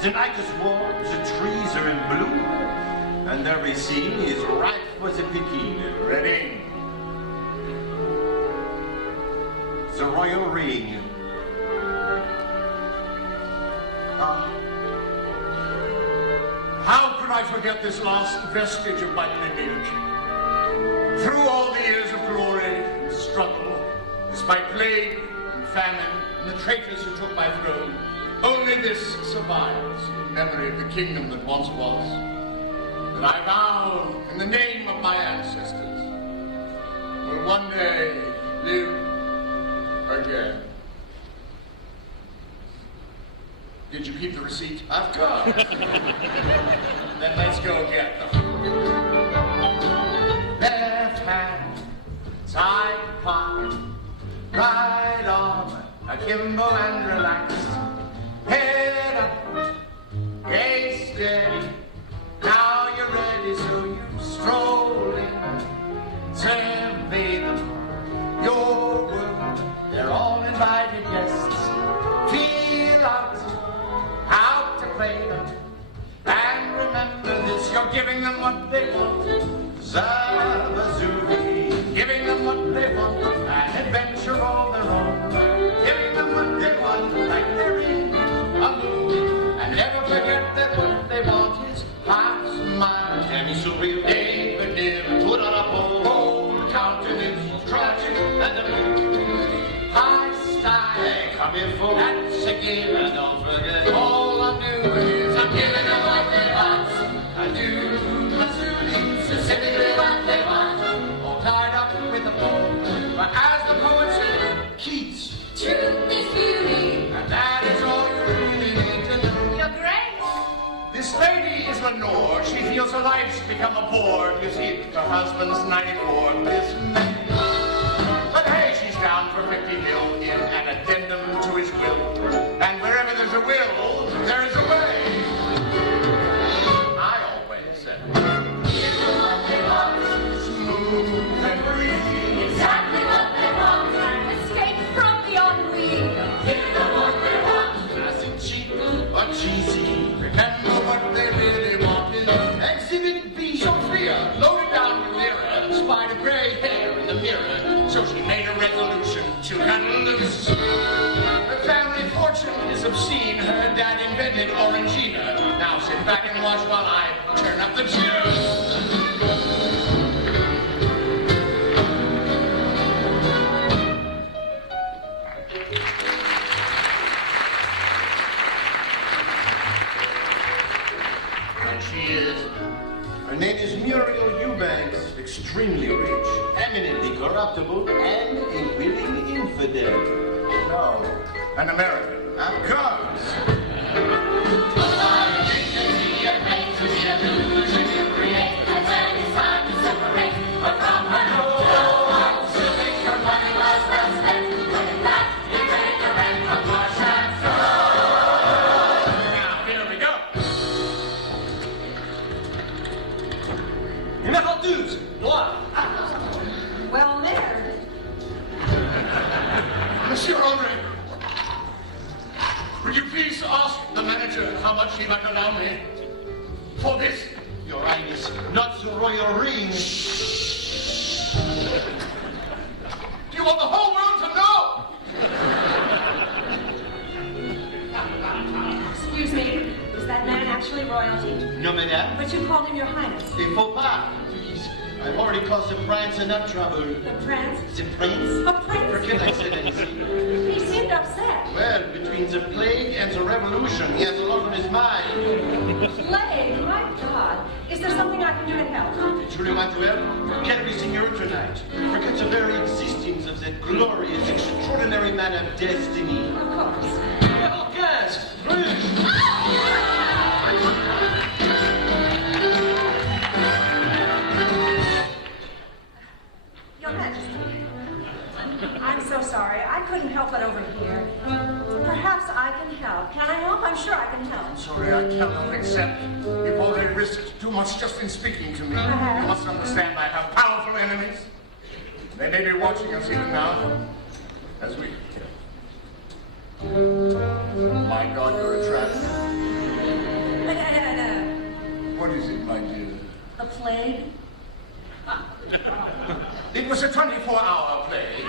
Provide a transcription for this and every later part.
The night is warm, the trees are in bloom, and every scene is ripe for the picking. Ready? The royal ring. How could I forget this last vestige of my lineage? Through all the years of glory and struggle, despite plague and famine and the traitors who took my throne, only this survives in memory of the kingdom that once was, that I vow in the name of my ancestors will one day live again. Did you keep the receipt? Of course. Then let's go get them. Left hand, side pocket, right arm, akimbo and relaxed. Head up, gaze steady. Now you're ready, so you stroll in. Survey them, your world. They're all invited guests. Feel out how to play them. And remember this, you're giving them what they want. Zabazooey, giving them what they want. An adventure all their own. Giving them what they want, like they're in a movie. And never forget that what they want is half smile. And surreal, David Neal, put on a bold countenance, tragic and amused. High style, hey, come here for that's a given. And don't forget, all I do is I'm giving them what they want. I do specifically what they want. All tied up with a bow, but as the poet said, Keats, truth is beauty, and that is all you really need to know. Your Grace. This lady is Lenore. She feels her life's become a bore. You see, her husband's 94. This man. But hey, she's down for 50 mil in an addendum to his will. And wherever there's a will, there is a way. I always said, Give them what they want. smooth and breezy. Exactly what they want. Escape from the ennui. Give them what they want. Nice and cheap, but cheesy. Remember what they really wanted. Exhibit B, Sophia, loaded down with lira, spied a gray hair in the mirror, so she made a resolution to cut loose. Her family fortune is obscene. Her dad invented Orangina. Now sit back and watch while I turn up the juice. Her name is Muriel Eubanks, extremely rich, eminently corruptible, and a willing infidel. No, an American, of course. Well, there. Monsieur Henri, would you please ask the manager how much he might allow me for this? Your Highness, not the royal ring. Do you want the whole world to know? Excuse me, is that man actually royalty? No, madame. But you called him your highness. Il faut pas. Please. I've already caused the prince enough trouble. The prince? The prince? A prince? Or can I say anything? He seemed upset. Well, between the plague and the revolution, he has a lot on his mind. Plague? My God. Is there something I can do to help? You truly want to help? Can we sing her tonight? Forget the very existence of that glorious, extraordinary man of destiny. Of course. Well, guys, Your Majesty, I'm so sorry. I couldn't help it over here. Perhaps I can help. Can I help? I'm sure I can help. I'm sorry, I cannot accept. You've already risked too much just in speaking to me. Uh-huh. You must understand I have powerful enemies. They may be watching us even now, as we... My God, you're a trap. What is it, my dear? The plague? It was a 24-hour plague.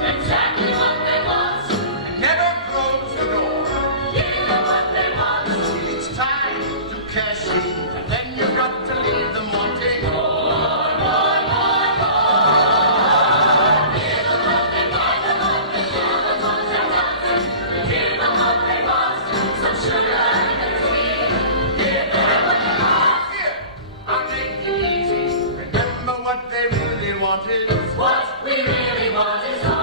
Exactly what they want. Never close the door. Give them what they want. till it's time to cash in. And then you've got to leave them wanting more. Give them what they want. Give them what they want. Give them what they want. Some sugar and tea. Give them what they want. Here, I'll make it easy. Remember what they really wanted. What we really want is all.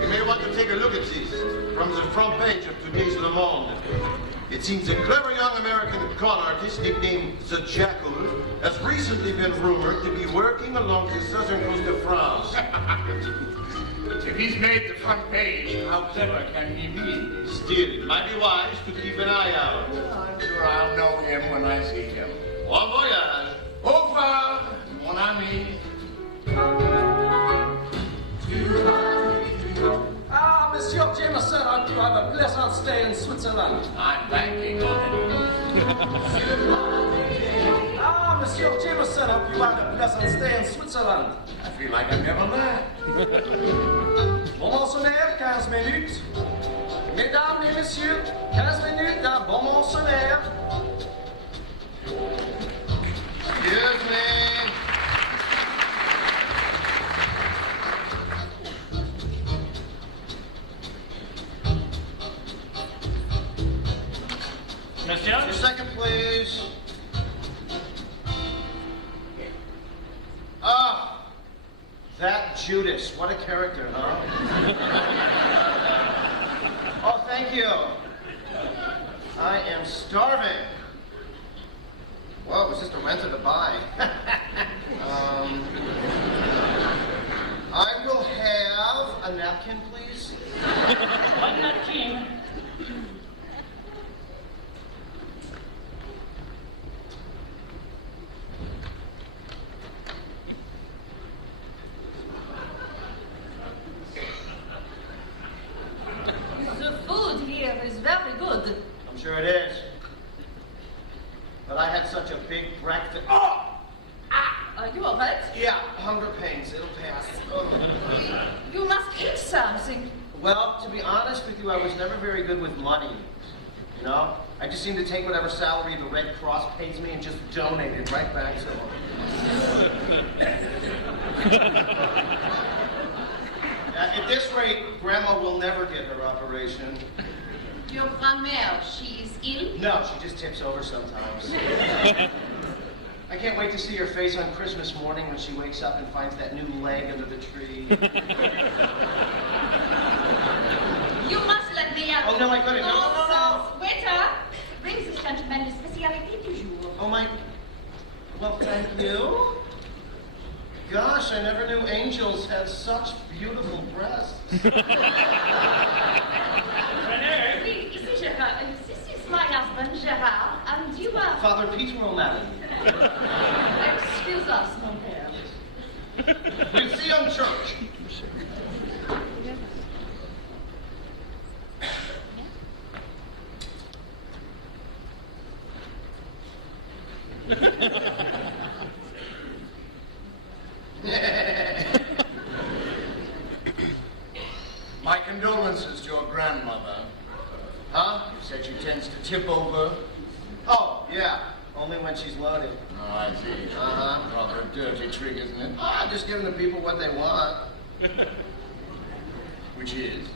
You may want to take a look at this from the front page of today's Le Monde. It seems a clever young American con artist nicknamed the Jackal has recently been rumored to be working along the southern coast of France. If he's made the front page, how clever can he be? Still, it might be wise to keep an eye out. I'm sure I'll know him when I see him. Bon voyage! Au revoir, mon ami. Ah, Monsieur Jameson, I hope you have a pleasant stay in Switzerland. I'm banking on it. Ah, Monsieur Jameson, I hope you have a pleasant stay in Switzerland. I feel like I've never met. Bon sonnaire, 15 minutes. Mesdames et messieurs, 15 minutes d'un bon sonnaire. Excuse me. Monsieur? Your second, please. Ah, that Judas. What a character, huh? Oh, thank you. I am starving. Well, was this a rent or to buy? I will have a napkin, please. One napkin. The food here is very good. I'm sure it is. But I had such a big breakfast. Oh! Are you alright? Yeah, hunger pains. It'll pass. Oh. You must eat something. Well, to be honest with you, I was never very good with money. You know? I just seem to take whatever salary the Red Cross pays me and just donate it right back to them. At this rate, Grandma will never get her operation. Your grand-mère, she is ill? No, she just tips over sometimes. I can't wait to see her face on Christmas morning when she wakes up and finds that new leg under the tree. You must let me out. Oh, no, I couldn't. No. Waiter, bring this gentleman the spécialité du jour. Oh, my... Well, thank you. Gosh, I never knew angels had such beautiful breasts. Ici, Gérard. This is my husband, Gérard, and you are... Father Peter O'Malley. Excuse us, mon père. We'll see you in church. My condolences to your grandmother. Huh? You said she tends to tip over. Oh, yeah. Only when she's loaded. Oh, I see. Uh-huh. Rather a dirty trick, isn't it? I'm just giving the people what they want. Which is?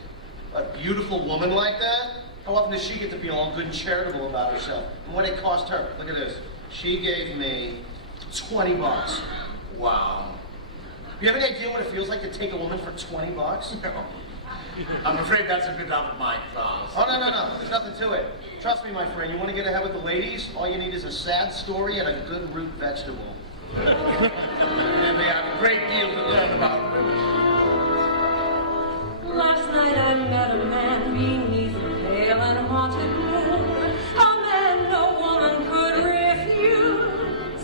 A beautiful woman like that? How often does she get to be all good and charitable about herself? And what it cost her? Look at this. She gave me $20. Wow. You have any idea what it feels like to take a woman for $20? No. I'm afraid that's a bit out of my class. Oh, no. There's nothing to it. Trust me, my friend. You want to get ahead with the ladies? All you need is a sad story and a good root vegetable. And they have a great deal to learn about women. Last night I met a man beneath a pale and haunted moon. A man no woman could refuse.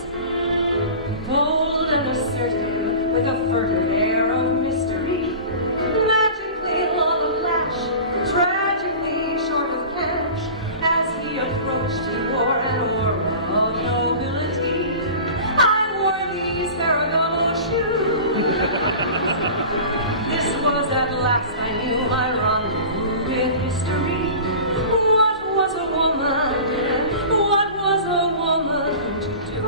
Bold and assertive, with a furtive air of mystery. Magically long of lash, tragically short of cash. As he approached, he wore an aura of nobility. I wore these Ferragamo shoes. This was at last I knew my rendezvous with history. What was a woman? What was a woman to do?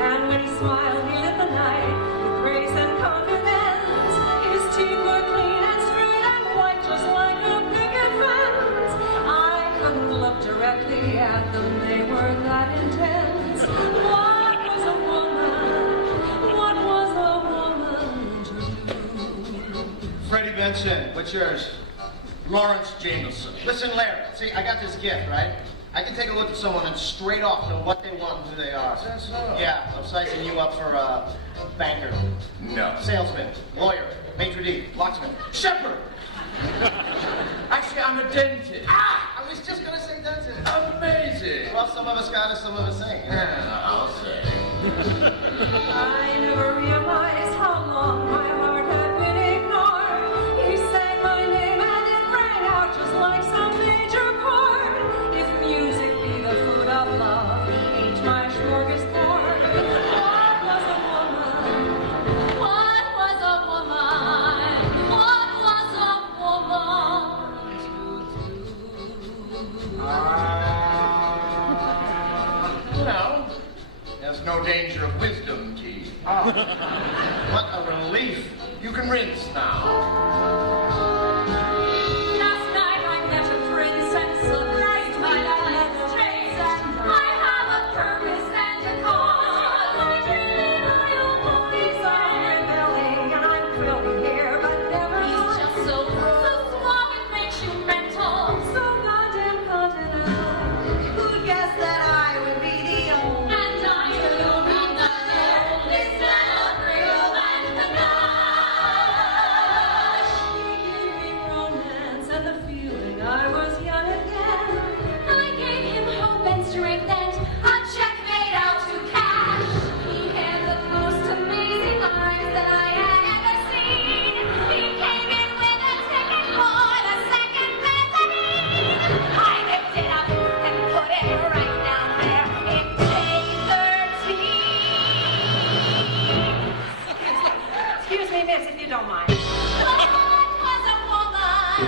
And when he smiled, he lit the night with grace and confidence. His teeth were clean and straight and white, just like a picket fence. I couldn't look directly at them; they were that intense. What was a woman? What was a woman to do? Freddie Benson, what's yours? Lawrence Jameson. Listen, Larry. See, I got this gift, right? I can take a look at someone and straight off know what they want and who they are. Is that so? Yeah, I'm sizing you up for banker, No. salesman, lawyer, maitre d', locksmith, shepherd. Actually, I'm a dentist. Ah! I was just gonna say dentist. Amazing. Well, some of us got it, some of us ain't. I'll say. I never realized how long my heart had been ignored. He sang my name and it rang out just like some major chord. If music be the food of love, he ate my smorgasbord. What was a woman? What was a woman? What was a woman to do? Well, there's no danger of wisdom teeth. What a relief. You can rinse now. Last night I met a prince and suddenly my life changed. I have a purpose and a cause. My dream, my own movies are rebelling, and I'm filming here, but never. He's just so small it makes you mental. So goddamn continental. Who'd guess that I would be the only? And I will be the only thrill and the gush. He gave me romance and the feeling I was young again. I gave him hope and strength and a check made out to cash. He had the most amazing eyes that I had ever seen. He came in with a ticket for the second mezzanine. I ripped it up and put it right down there in J13. Excuse me, miss, if you don't mind. What was a woman?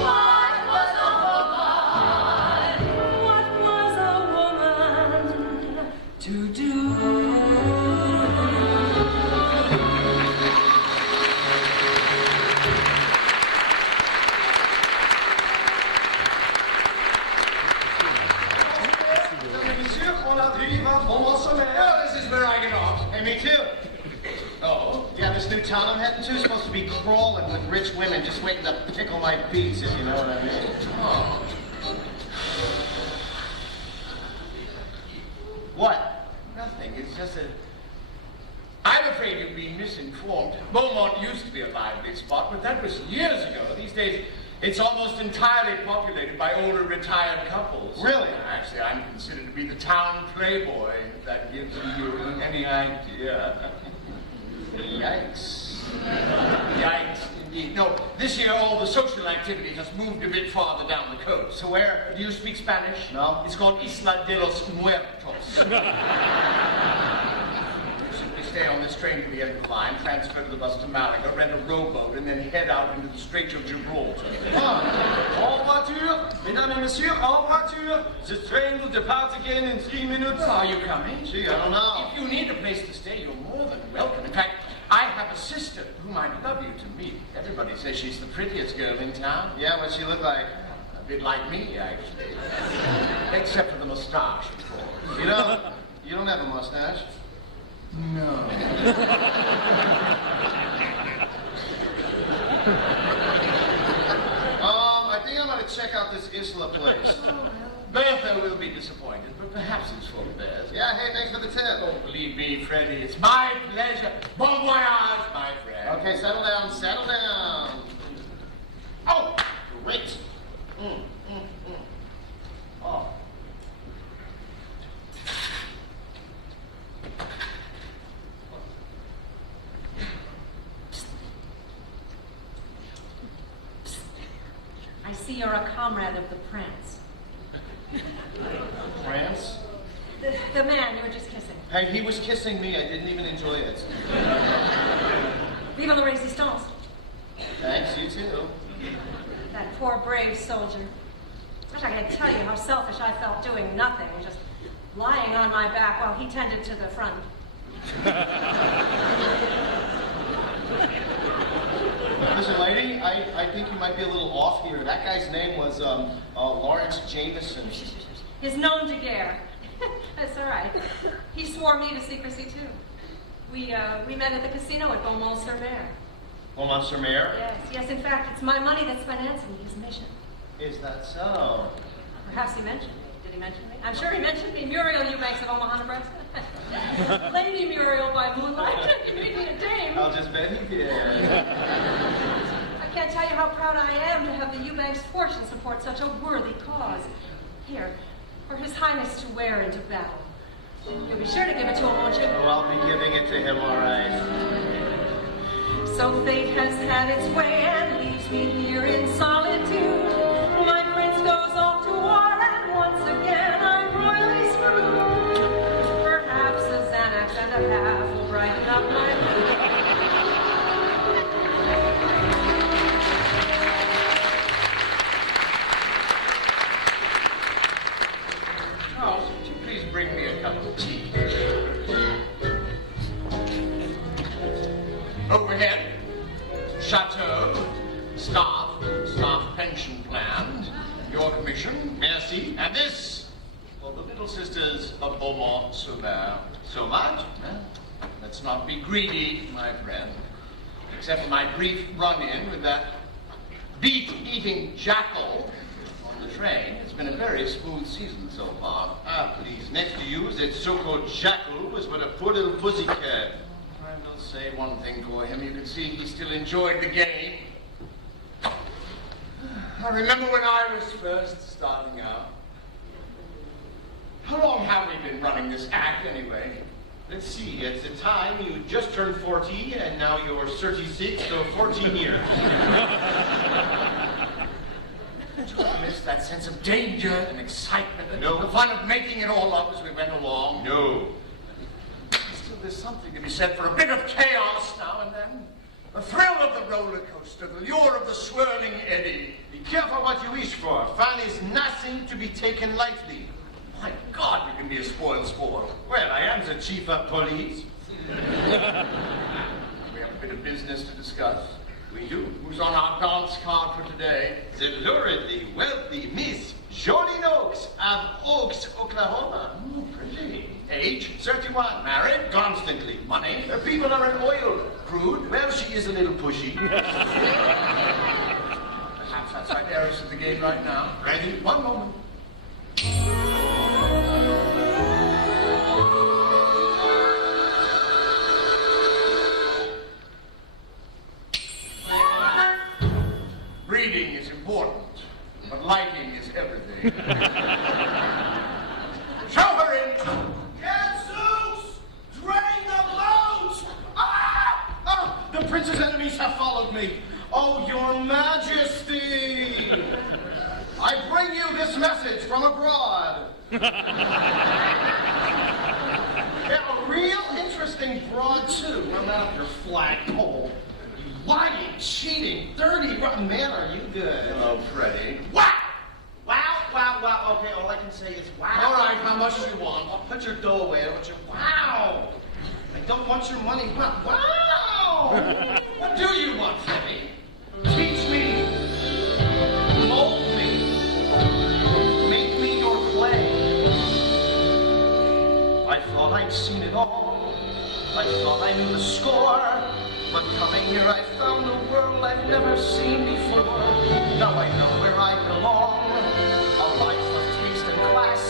What was a woman? What was a woman to do? sprawling with rich women just waiting to tickle my beats, if you know what I mean. Oh. What? Nothing. It's just that I'm afraid you've been misinformed. Beaumont used to be a lively spot, but that was years ago. These days, it's almost entirely populated by older retired couples. Really? Actually, I'm considered to be the town playboy, if that gives you any idea. Yikes. Yikes, indeed. No, this year all the social activity has moved a bit farther down the coast. So where? Do you speak Spanish? No. It's called Isla de los Muertos. Stay on this train to the end of the line, transfer to the bus to Malaga, rent a rowboat, and then head out into the Straits of Gibraltar. En voiture, mesdames et messieurs, en voiture. The train will depart again in 3 minutes. Are you coming? Gee, I don't know. If you need a place to stay, you're more than welcome. In fact, I have a sister whom I'd love you to meet. Everybody says she's the prettiest girl in town. Yeah, what's she look like? A bit like me, actually. Except for the mustache, of course. You don't have a mustache. No. I think I'm gonna check out this Isla place. Bertha will be disappointed, but perhaps it's for the best. Yeah, hey, thanks for the tip. Oh, believe me, Freddie, it's my pleasure. Bon voyage, my friend. Okay, settle down, settle down. Oh, great. Oh. I see you're a comrade of the Prance. France? The man you were just kissing. Hey, he was kissing me. I didn't even enjoy it. Vive la Resistance. Thanks, you too. That poor brave soldier. Wish I could tell you how selfish I felt doing nothing, just lying on my back while he tended to the front. Listen, lady, I think you might be a little off here. That guy's name was Lawrence Jameson. His nom de guerre. That's all right. He swore me to secrecy too. We met at the casino at Beaumont-sur-Mer. Beaumont-sur-Mer? Yes. In fact, it's my money that's financing his mission. Is that so? Perhaps he mentioned me. Did he mention me? I'm sure he mentioned me. Muriel Eubanks of Omaha, Nebraska. Lady Muriel by moonlight. You made me a dame. I'll just bet he did. I can't tell you how proud I am to have the Eubanks fortune support such a worthy cause. Here, for His Highness to wear into battle. You'll be sure to give it to him, won't you? Oh, I'll be giving it to him, all right. So fate has had its way and leaves me here in solitude. My prince goes off to war and once again I'm royally screwed. Perhaps a Xanax and a half will brighten up my mood. Oh, would you please bring me a cup of tea? Overhead, chateau, staff pension plan, your commission, merci, and this for the little sisters of Beaumont-sur-Mer. So much? Well, let's not be greedy, my friend. Except for my brief run-in with that beet-eating jackal on the train, it's been a very smooth season so far. Ah, please, next to you, that so-called jackal was but a poor little pussycat. I will say one thing for him. You can see he still enjoyed the game. I remember when I was first starting out. How long have we been running this act anyway? Let's see, at the time you just turned 40, and now you're 36, so 14 years. Don't you miss that sense of danger and excitement and No. the fun of making it all up as we went along? No. Still, there's something to be said for a bit of chaos now and then. The thrill of the roller coaster, the lure of the swirling eddy. Be careful what you wish for. Fun is nothing to be taken lightly. My God, you can be a spoiled sport. Well, I am the chief of police. We have a bit of business to discuss. We do. Who's on our dance card for today? The luridly wealthy Miss Jolene Oaks of Oaks, Oklahoma. Oh, pretty. Age? 31. Married? Constantly. Money? Her people are in oil. Crude? Well, she is a little pushy. Perhaps that's right there is the game right now. Ready? One moment. Reading is important, but lighting is everything. Show her in! Jesus! Drain the boat! Ah! Ah! The prince's enemies have followed me. Oh, your majesty! I bring you this message from abroad. Yeah, a real interesting broad, too. I'm out your flagpole. You lying, cheating, dirty, rotten man, are you good? Hello, Freddie. Wow! Wow, wow, wow. Okay, all I can say is wow. All right, how much do you want? Oh, put your dough away. I want your wow. I don't want your money. Wow. What do you want, Freddie? Teach me. Mold me. Make me your clay. I thought I'd seen it all. I thought I knew the score. But coming here, I found a world I've never seen before. Now I know where I belong. A life of taste and class,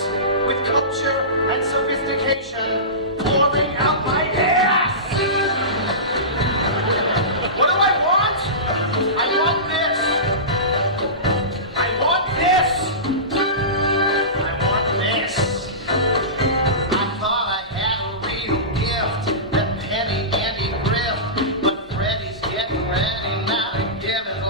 with culture and sophistication pouring out my ass. What do I want? I want this. I want this. I want this. I thought I had a real gift, that penny Andy grift, but Freddie's getting ready now to give it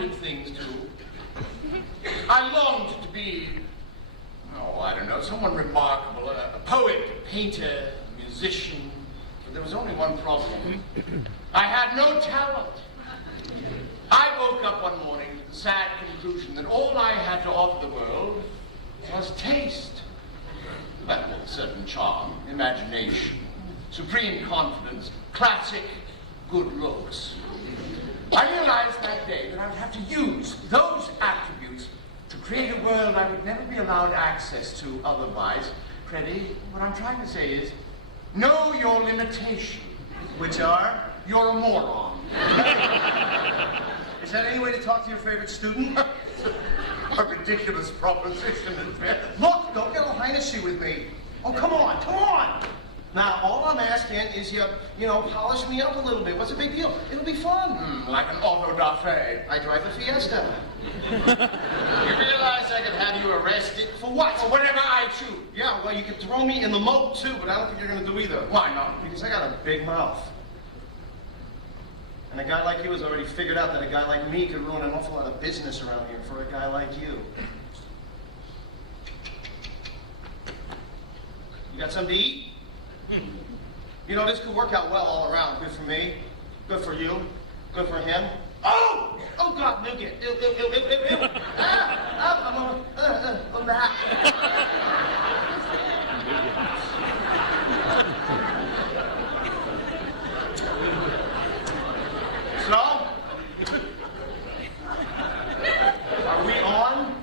wanted things to. I longed to be, I don't know, someone remarkable, a poet, a painter, a musician. But there was only one problem. I had no talent. I woke up one morning with the sad conclusion that all I had to offer the world was taste. Well, with a certain charm, imagination, supreme confidence, classic good looks. I realized that day that I would have to use those attributes to create a world I would never be allowed access to otherwise. Freddie, what I'm trying to say is, know your limitations. Which are? You're a moron. Is that any way to talk to your favorite student? A ridiculous proposition, is it? Look, don't get all highnessy with me. Oh, come on, come on. Now, all I'm asking is you polish me up a little bit. What's the big deal? It'll be fun. Like an auto da fe. I drive a Fiesta. You realize I could have you arrested? For what? For whatever I choose. Yeah, well, you could throw me in the moat, too, but I don't think you're going to do either. Why not? Because I got a big mouth. And a guy like you has already figured out that a guy like me could ruin an awful lot of business around here for a guy like you. You got something to eat? You know, this could work out well all around. Good for me, good for you, good for him. Oh! Oh, God, nougat. Ew, ew, ew, ew, ew, ew. I'm back. So? Are we on?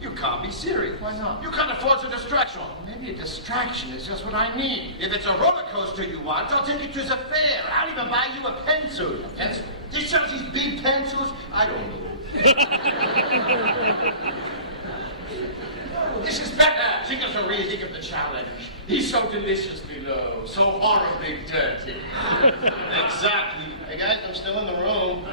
You can't be serious. Why not? You can't afford a distraction. Maybe a distraction is just what I need. If it's a roller coaster you want, I'll take you to the fair. I'll even buy you a pencil. A pencil? These shows, these big pencils, I don't know. This is better. Think of the raising of the challenge. He's so deliciously low, so horribly dirty. Exactly. Hey, guys, I'm still in the room.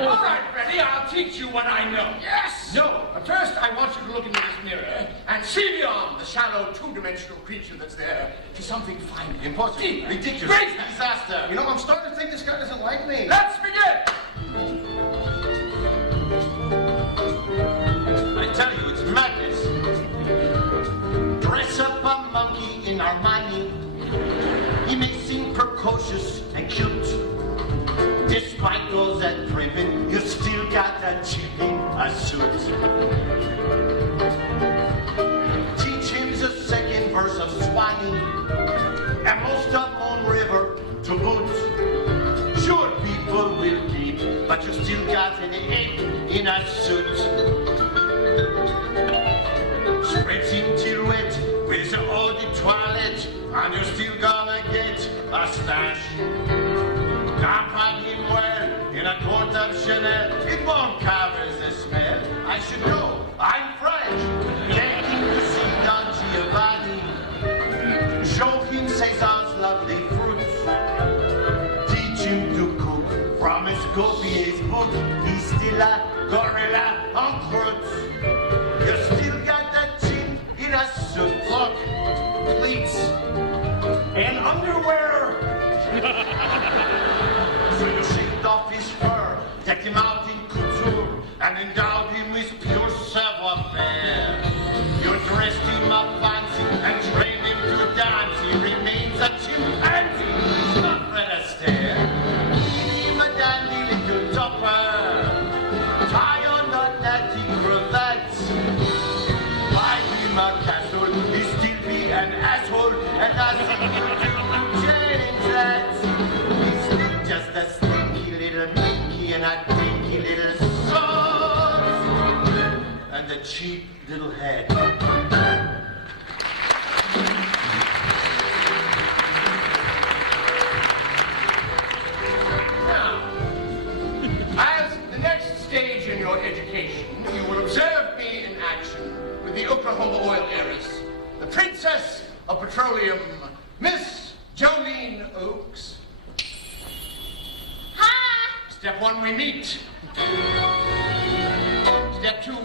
All right, Freddie, I'll teach you what I know. Yes! No, but first I want you to look into this mirror and see beyond the shallow, two-dimensional creature that's there to something finer. Impossible. Deep. Ridiculous. Great. Disaster. You know, I'm starting to think this guy doesn't like me. Let's begin! I tell you, it's madness. Dress up a monkey in Armani. He may seem precocious and cute. Despite all that primping, you still got that chip in a suit. Teach him the second verse of Swanee, and most of Moon River to boot. Sure, people will peep, but you still got an ape in a suit. Spread him till wet with the eau de toilette, and you're still gonna get a stash. Dampen him well in a quart of Chanel, it won't cover the smell. I should know, I'm French. Take him to see Don Giovanni. Show him César's lovely fruits. Teach him to cook from Escoffier's book. He's still a gorilla en croûte. You still got that chin in a suit. Look, pleats and underwear. So you shaved off his fur, decked him out in couture, and endowed him with pure savoir-faire. You dressed him up fancy and trained him to dance. He remains a chimpanzee. He's not Fred Astaire. Give him a dandy little topper. Tie on a natty cravat. Buy him a castle. He'll still be an asshole. And as you change that, he's still just a stinky little minky and a dinky little sauce. And a cheap little head. Now, as the next stage in your education, you will observe me in action with the Oklahoma oil heiress, the Princess of Petroleum, Miss Jolene Oakes. Hi! Step one, we meet. Step two,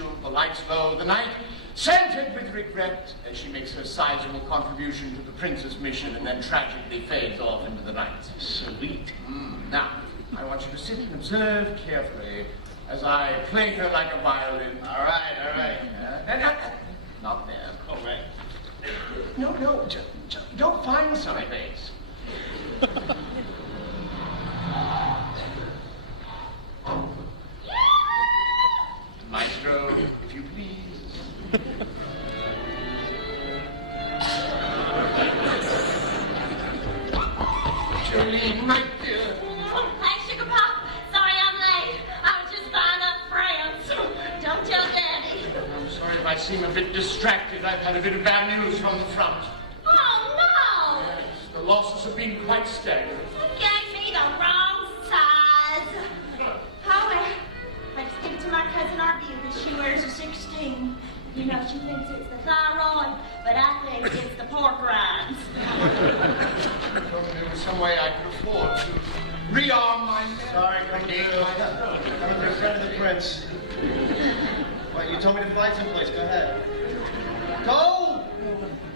chill, the lights low, the night scented with regret as she makes her sizable contribution to the prince's mission and then tragically fades off into the night. Sweet. Now, I want you to sit and observe carefully as I play her like a violin. All right, all right. Not there. All right. No, don't find someplace. Maestro, if you please. Jolene, my dear. Hey, Sugar Pop. Sorry I'm late. I was just buying up friends. Don't tell Daddy. I'm sorry if I seem a bit distracted. I've had a bit of bad news from the front. Oh, no. Yes, the losses have been quite staggering. You gave me the wrong size. Oh, I just give it to my cousin Arbutus. She wears a 16. You know, she thinks it's the thyroid, but I think it's the pork rinds. There was some way I could afford to rearm my men. Sorry, coming to a friend of the prince. Wait, you told me to find someplace. Go ahead. Go!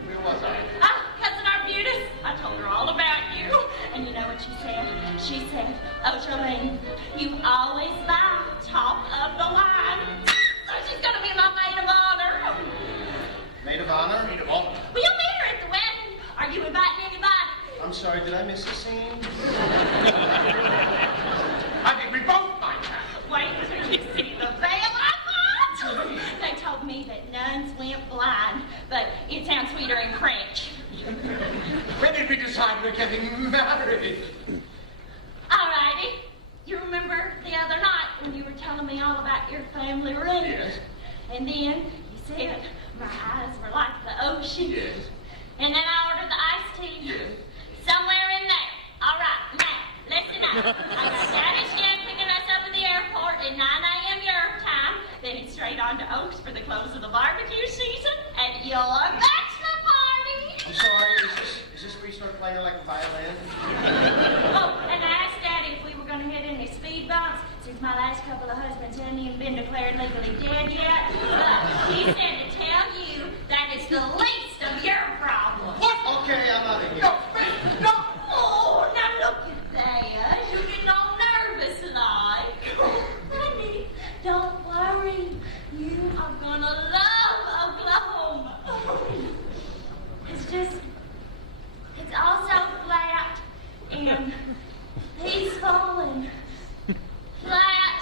Where was I? Ah, cousin Arbutus, I told her all about you. And you know what she said? She said, oh, Jolene, you always buy top of the line. So she's gonna be my maid of honor. Maid of honor? Maid of honor. Will you meet her at the wedding? Are you inviting anybody? I'm sorry, did I miss a scene? I think we both might have. Wait till you see the veil I bought. They told me that nuns went blind, but it sounds sweeter in French. When did we decide we're getting married? Alrighty. You remember the other night when you were telling me all about your family roots? Yes. And then you said my eyes were like the ocean. Yes. And then I ordered the iced tea. Yes. Somewhere in there. All right, now, listen up. I got Daddy Shed picking us up at the airport at 9 a.m. your time. Then it's straight on to Oaks for the close of the barbecue season and your bachelor party. I'm sorry, is this where you start playing like a violin? Oh, and I asked Daddy if we were going to hit any speed bumps since my last couple of husbands hadn't even been declared legally dead yet. He said to tell you that it's the least of your problems. What? Okay, I'm out of here. No! Oh, now look at that. You getting all nervous like. Honey, don't worry. You are going to love Oklahoma. It's all so flat and peaceful and flat.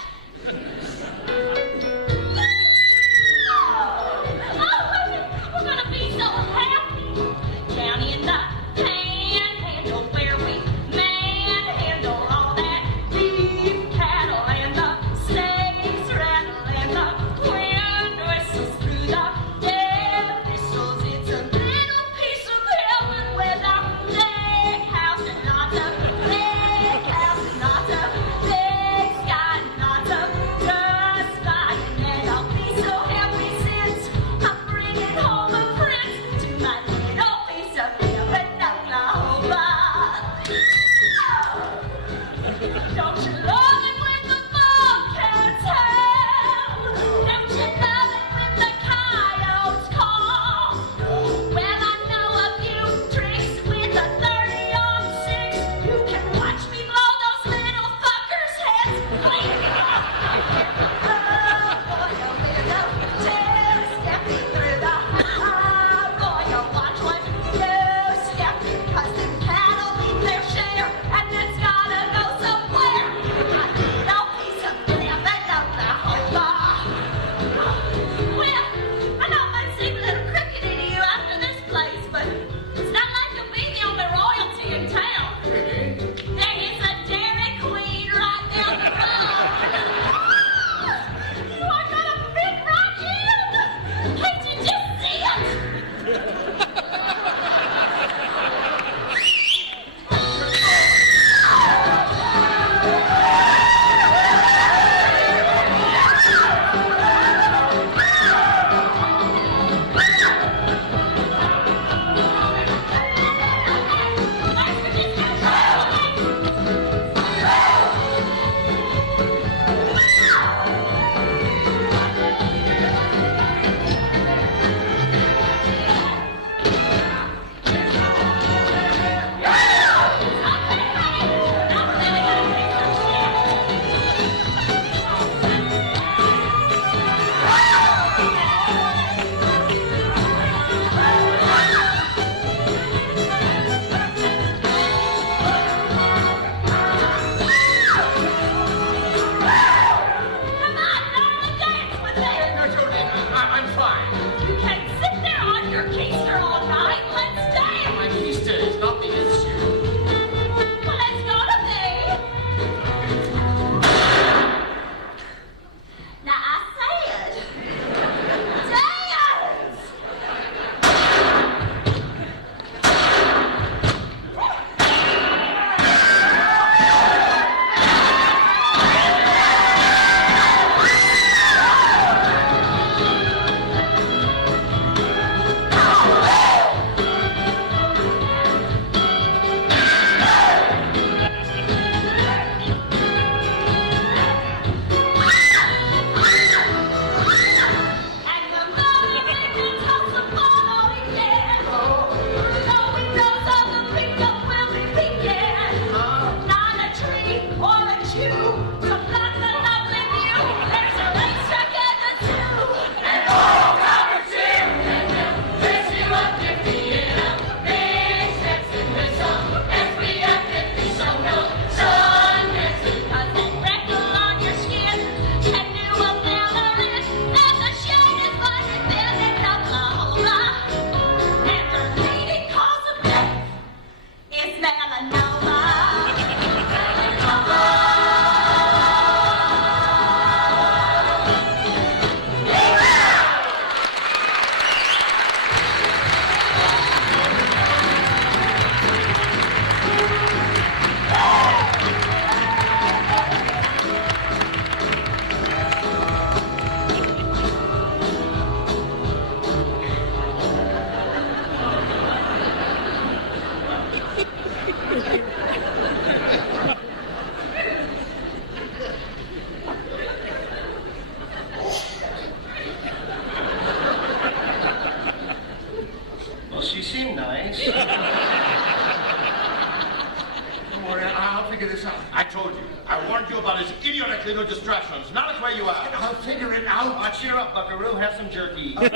about his idiotic little distractions. Not where you are. I'll figure it out. Oh, cheer up, buckaroo. Have some jerky. Fine,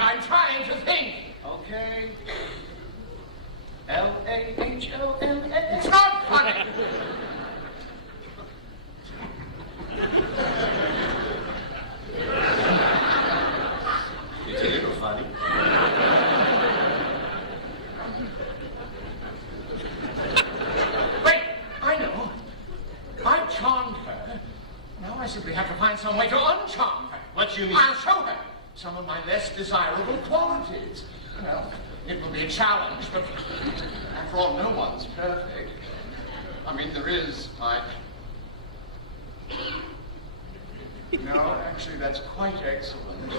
I'm trying to think. Okay. L-A-H-O-M-A. It's not funny. It's a little funny. Wait, I know. I charmed her. Now I simply have to find some way to uncharm her. What do you mean? I'll show her some of my less desirable qualities. Well, it will be a challenge, but after all, no one's perfect. I mean, there is my... No, actually, that's quite excellent.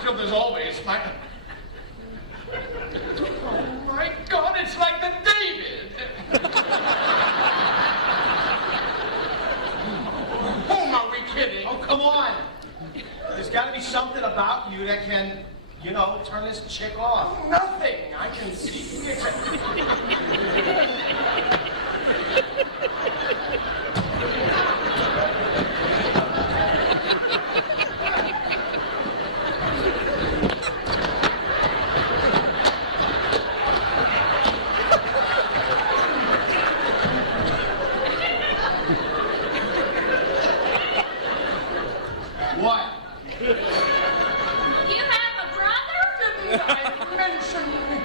Still, there's always my... Oh, my God, it's like the David! Whom are we kidding? Oh, come on. There's got to be something about you that can, you know, turn this chick off. Nothing I can see. What? You have a brother? Didn't I mention him?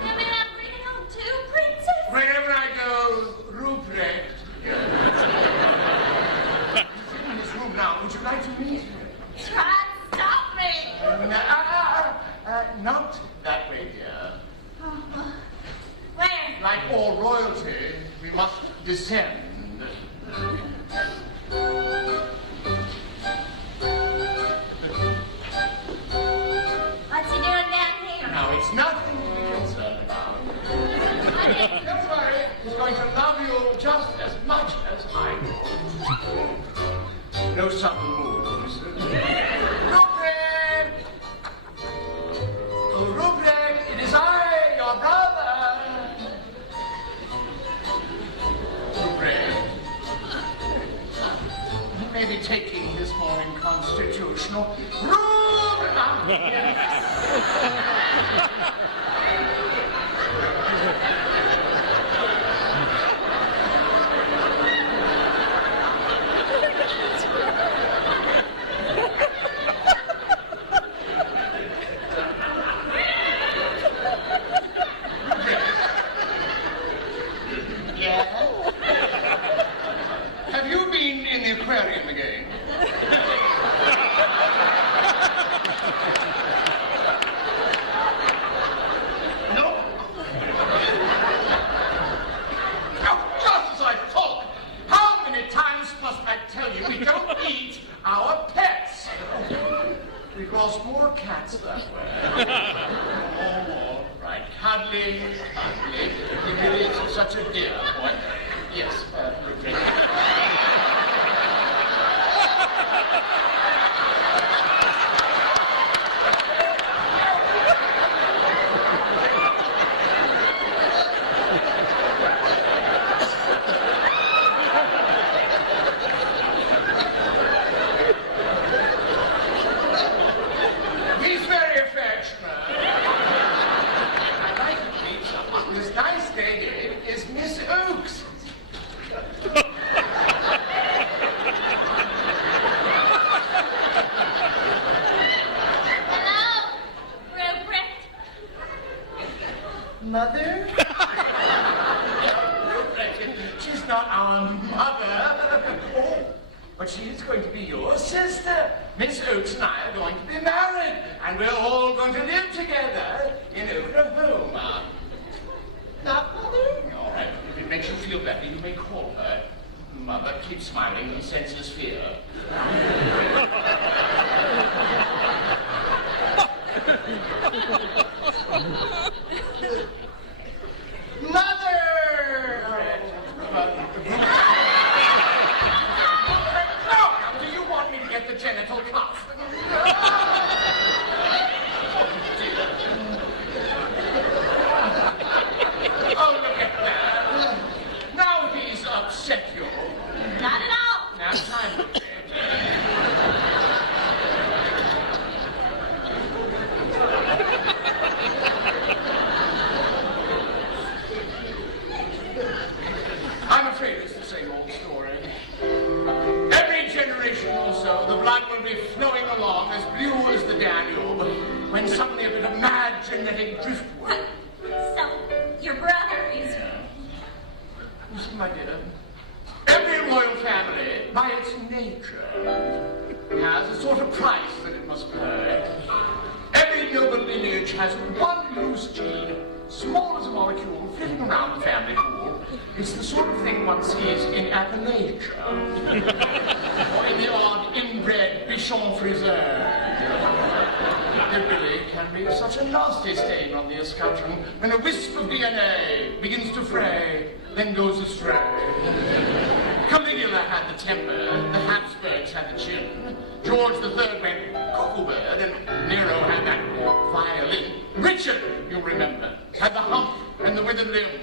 You mean I'm bringing home two princes? Wherever I go, Ruprecht. He's in his room now. Would you like to meet him? Try and stop me. Not that way, dear. Where? Like all royalty, we must descend. What's he doing down here? Now, it's nothing to be concerned about. Honey, Don't worry, he's going to love you just as much as I do. No sudden moves. Ruprecht! Oh, Ruprecht, it is I, your brother. Ruprecht. He may be taking his morning constitutional. Ruprecht! Yes. Have you been in the aquarium again? No. Now, just as I thought, how many times must I tell you we don't eat our pets? We've lost more cats that way. More, right? Cuddly, cuddly. He really is such a dear boy. Yes, he's very affectionate. I'd like to meet someone. This nice lady is Miss Oakes. hello? Ruprecht? Mother? She's not our mother. Oh, but she is going to be your sister. Miss Oakes and I are going to be married, and we're all going to live together in Oklahoma. Not Mother? All right, if it makes you feel better, you may call her Mother. Keep smiling and senses fear. Mother! No! Do you want me to get the genital cuff? Oh, look at that. Now he's will be flowing along as blue as the Danube, when suddenly a bit of mad genetic driftwood. So, your brother is... You see, my dear, every royal family, by its nature, has a sort of price that it must pay. Every noble lineage has one loose gene, small as a molecule, flitting around the family pool. It's the sort of thing one sees in Appalachia, or in the odd inbred Bichon friseur. It really can be such a nasty stain on the escutcheon when a wisp of DNA begins to fray, then goes astray. Caligula had the temper, the Habsburgs had the chin, George III went cuckoo bird, and Nero had that violin. Richard, you'll remember, had the hump and the withered limb.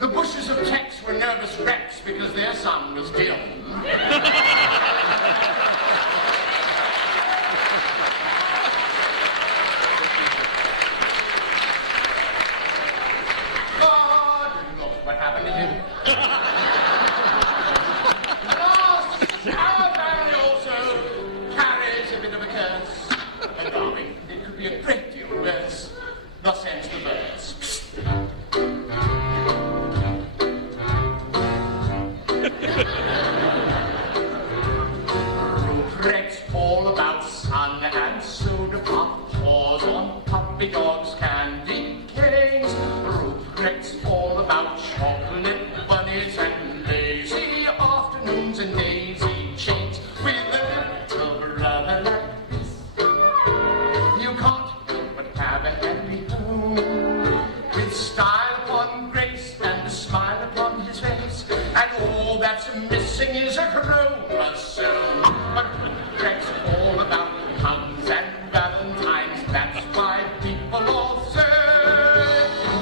The bushes of Tex were nervous wrecks because their sun was dim. What happened to him? And our family also carries a bit of a curse. And darling, it could be a great deal worse. Thus ends the verse. Ruprecht's all about sun and soda pop, paws on puppy dogs, candy canes. Ruprecht's all about chocolate bunnies and lazy afternoons and daisy chains. With a little brother like this, you can't help but have a happy home. With style upon grace and a smile upon his face, and all that's missing is a chromosome. But Ruprecht's all about hugs and valentines, that's why people all say,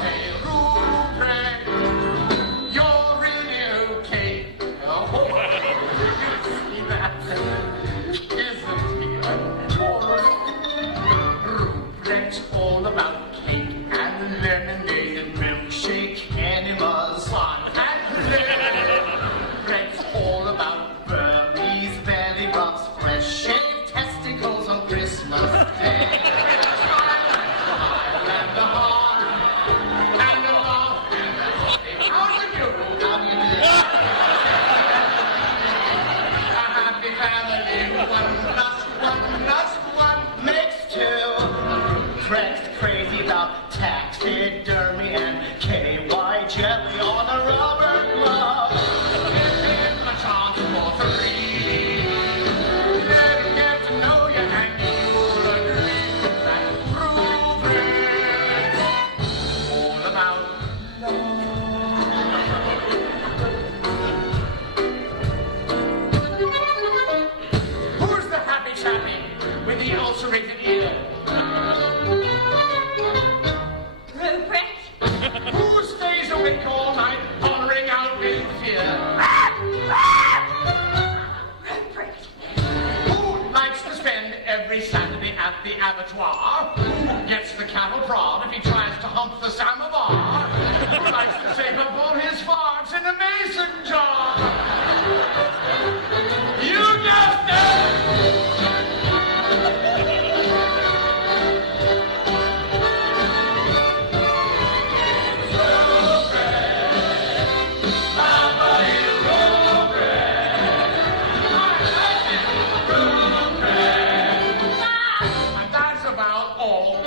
hey, Ruprecht, you're really okay. Oh, you see that? Isn't he adorable? Ruprecht's all about cake and lemonade and milkshake enemas, fun and play. Ruprecht's all about Burmese belly rubs, fresh shaved testicles on Christmas Day. Smile and the heart and the laugh and the happy. How do you do? How do you do? A happy family, 1+1+1 makes 2. Ruprecht's crazy about taxidermy and KY jelly on a rubber glove. Give him a chance for 3. Let him get to know you and you'll agree that Ruprecht's all about love. Who's the happy chappy with the ulcerated ear? Ruprecht? Who stays awake all night, hollering out in fear? Ruprecht? Who likes to spend every Saturday at the abattoir? Who gets the cattle prod if he tries to hump the samovar? Who likes to save up all his farts in a mason jar? You guessed it! And that's about all.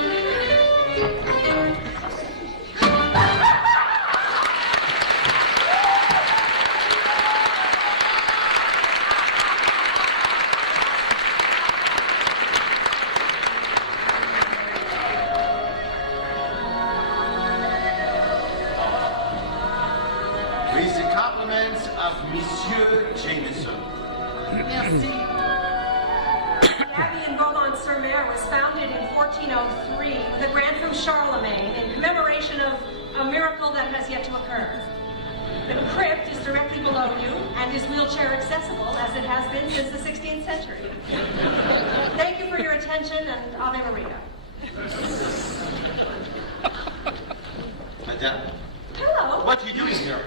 With the compliments of Monsieur Jameson. Merci. The Abbey in Beaumont-sur-Mer was founded in 1403 with a grant from Charlemagne in commemoration of a miracle that has yet to occur. The crypt is directly below you and is wheelchair accessible as it has been since the 16th century. Thank you for your attention and Ave Maria. Madame, Hello. what are you doing here?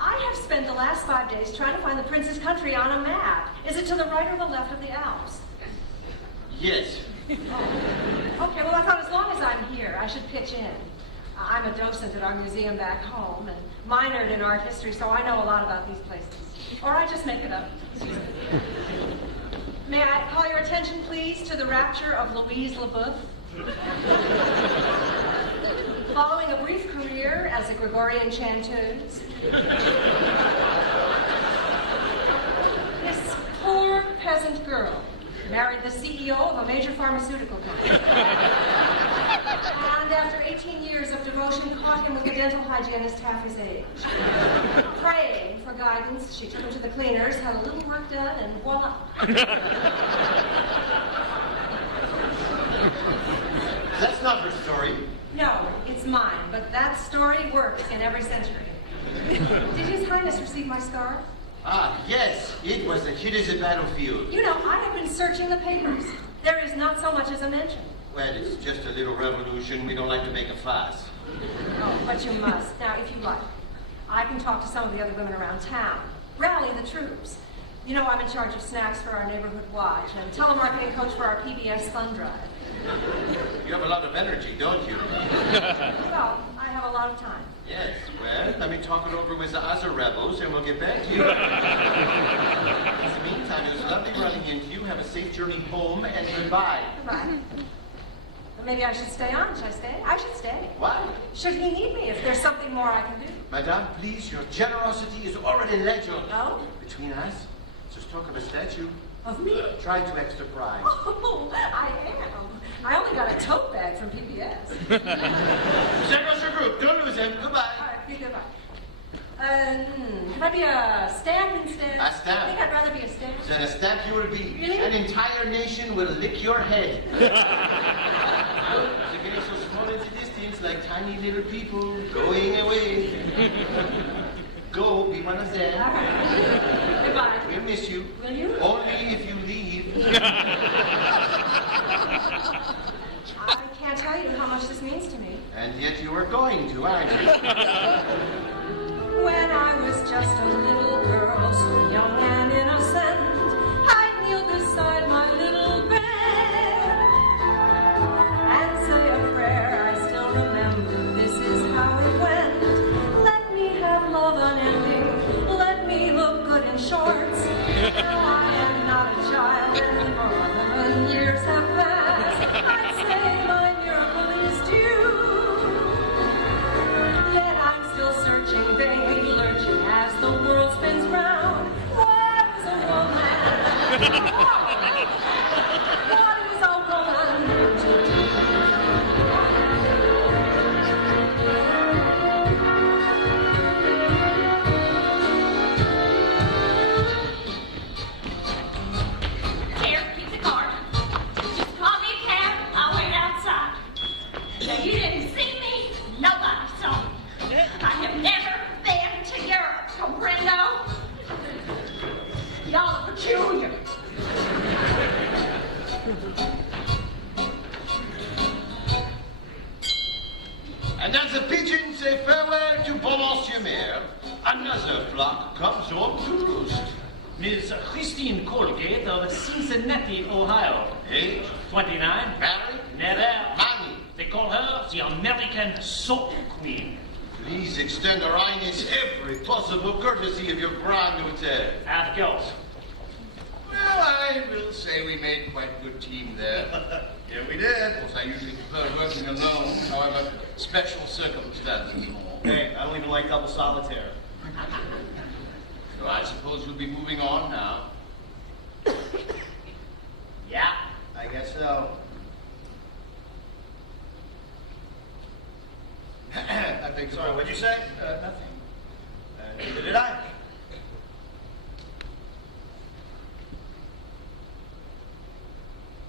I have spent the last 5 days trying to find the prince's country on a map. Is it to the right or the left of the Alps? Yes. Oh. Okay, well, I thought as long as I'm here, I should pitch in. I'm a docent at our museum back home and minored in art history, so I know a lot about these places. Or I just make it up. May I call your attention, please, to the rapture of Louise LeBoeuf? Following a brief career as a Gregorian chanteuse, this poor peasant girl married the CEO of a major pharmaceutical company. And after 18 years of devotion, caught him with a dental hygienist half his age. Praying for guidance, she took him to the cleaners, had a little work done, and voila. That's not her story. No, it's mine, but that story works in every century. Did His Highness receive my scarf? Ah, yes. It was a hit as a battlefield. You know, I have been searching the papers. There is not so much as a mention. Well, it's just a little revolution. We don't like to make a fuss. Oh, but you must. Now, if you like, I can talk to some of the other women around town. Rally the troops. You know, I'm in charge of snacks for our neighborhood watch and telemarketing coach for our PBS fund drive. You have a lot of energy, don't you? Well, I have a lot of time. Yes, well, let me talk it over with the other rebels and we'll get back to you. In the meantime, it was lovely running into you. Have a safe journey home and goodbye. Goodbye. Well, maybe I should stay on. Should I stay? I should stay. Why? Should he need me if there's something more I can do? Madame, please, your generosity is already legend. Oh? Between us, just talk of a statue. Of me? Try to extra prize. Oh, I am. I only got a tote bag from PBS. There goes your group. Don't lose him. Goodbye. All right, be goodbye. Could I be a stamp instead? A stamp? I think I'd rather be a stamp. Then a stamp you will be. Really? An entire nation will lick your head. They're getting so small in the distance, like tiny little people going away. Go, be one of them. All right. Goodbye. We'll miss you. Will you? Only if you leave. I can't tell you how much this means to me. And yet you are going to, aren't you? When I was just a little girl, so young and innocent, I'd kneel beside my little bed and say a prayer. I still remember this is how it went. Let me have love unending. Let me look good in shorts. Now I am not a child anymore. When years have passed, I'd say my miracle is due. Yet I'm still searching, vainly lurching as the world spins round. What is a woman? What is a woman to do? Here, keep the card. Just call me a cab. I'll wait outside. Now, you didn't see me. Nobody saw me. I have never been to Europe, comprendo? Y'all are peculiar. And as the pigeons say farewell to Bon-Monsieur-Maire, another flock comes home to roost. Ms. Christine Colgate of Cincinnati, Ohio. Age, 29. married, Never. money. They call her the American Soap Queen. Please extend Her Highness every possible courtesy of your grand hotel. Of course. Well, I will say we made quite a good team there. Yeah, we did. Of course, I usually prefer working alone, however, special circumstances and all. Hey, I don't even like double solitaire. So I suppose we'll be moving on now. Yeah, I guess so. I beg your Sorry, what'd you say? Nothing. Neither did I.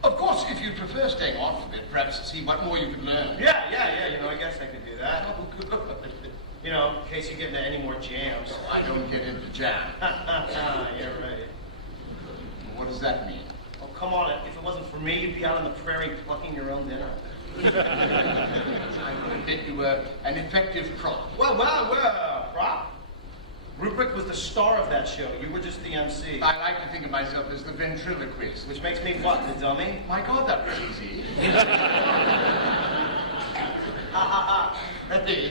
Of course, if you prefer staying on for a bit, perhaps to see what more you can learn. Yeah, you know, I guess I could do that. Oh, good. You know, in case you get into any more jams. I don't get into jam. You're right. What does that mean? Oh, come on, if it wasn't for me, you'd be out on the prairie plucking your own dinner. I would admit you were an effective prop. Well, prop? Rupert was the star of that show. You were just the MC. I like to think of myself as the ventriloquist. Which makes me what, the dummy? My God, that was easy.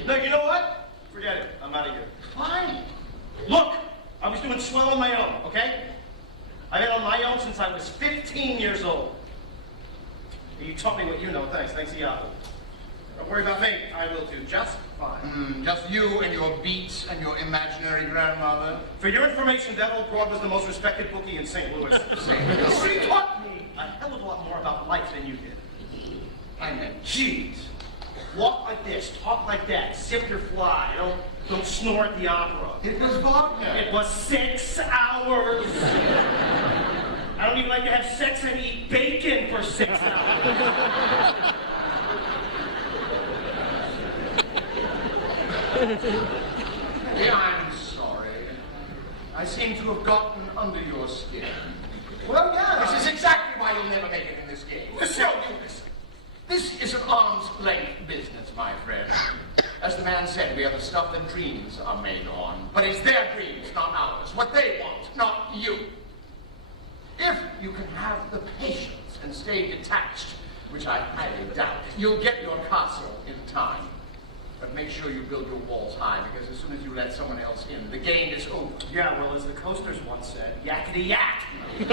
No, you know what? Forget it. I'm out of here. Fine. Look, I was doing swell on my own, okay? I've been on my own since I was 15 years old. You taught me what you know. Thanks, Yahoo. Don't worry about me. I will do just fine. Just you and your beats and your imaginary grandmother. For your information, that old broad was the most respected bookie in St. Louis. She taught me a hell of a lot more about life than you did. I meant, Jeez. Walk like this, talk like that, sip your fly, don't snore at the opera. it was Wagner. It was 6 hours. I don't even like to have sex and eat bacon for 6 hours. Yeah, I'm sorry. I seem to have gotten under your skin. Well, yeah. This is exactly why you'll never make it in this game. Listen, this is an arm's length business, my friend. As the man said, we are the stuff that dreams are made on. But it's their dreams, not ours. What they want, not you. If you can have the patience and stay detached, which I highly doubt, you'll get your castle in time. But make sure you build your walls high, because as soon as you let someone else in, the game is over. Yeah, well, as the coasters once said, yakety yak. You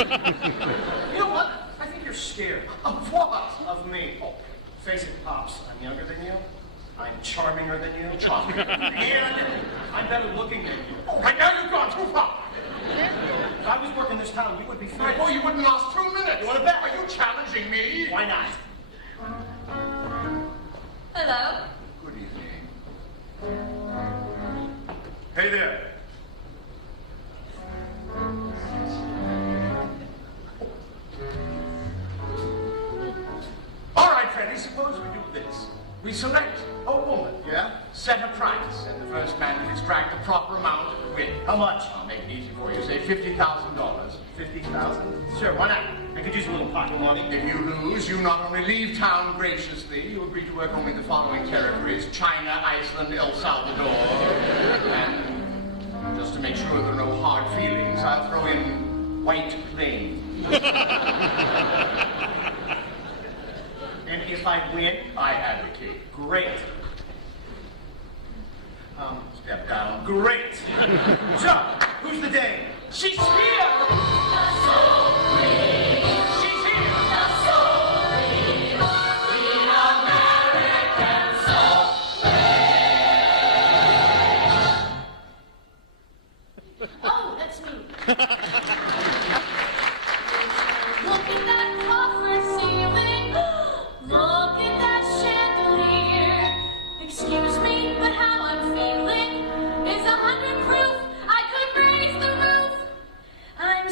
know what? I think you're scared. Of what? Of me. Oh, face it, Pops. I'm younger than you. I'm charminger than you. Charming. And I'm better looking than you. Oh, right now you've gone too far. If I was working this town, we would be friends. Oh, you wouldn't last 2 minutes. You want to bet? Are you challenging me? Why not? Hello? Good evening. Hey there. All right, Freddie, suppose we do this. We select a woman. Yeah? Set a price, and the first man to extract the proper amount wins. How much? I'll make it easy for you. Say $50,000. 50,000? Sure, why not? I could use a little pocket money. If you lose, you not only leave town graciously, you agree to work only the following territories: China, Iceland, El Salvador. And just to make sure there are no hard feelings, I'll throw in White Plains. And if I win, I advocate. great. Step down. Great. So, who's the dame? She's here! She's here! Oh, that's me. Look at that coffer ceiling. Look at that chandelier. Excuse me, but how I'm feeling is 100 proof. I could raise the roof. I'm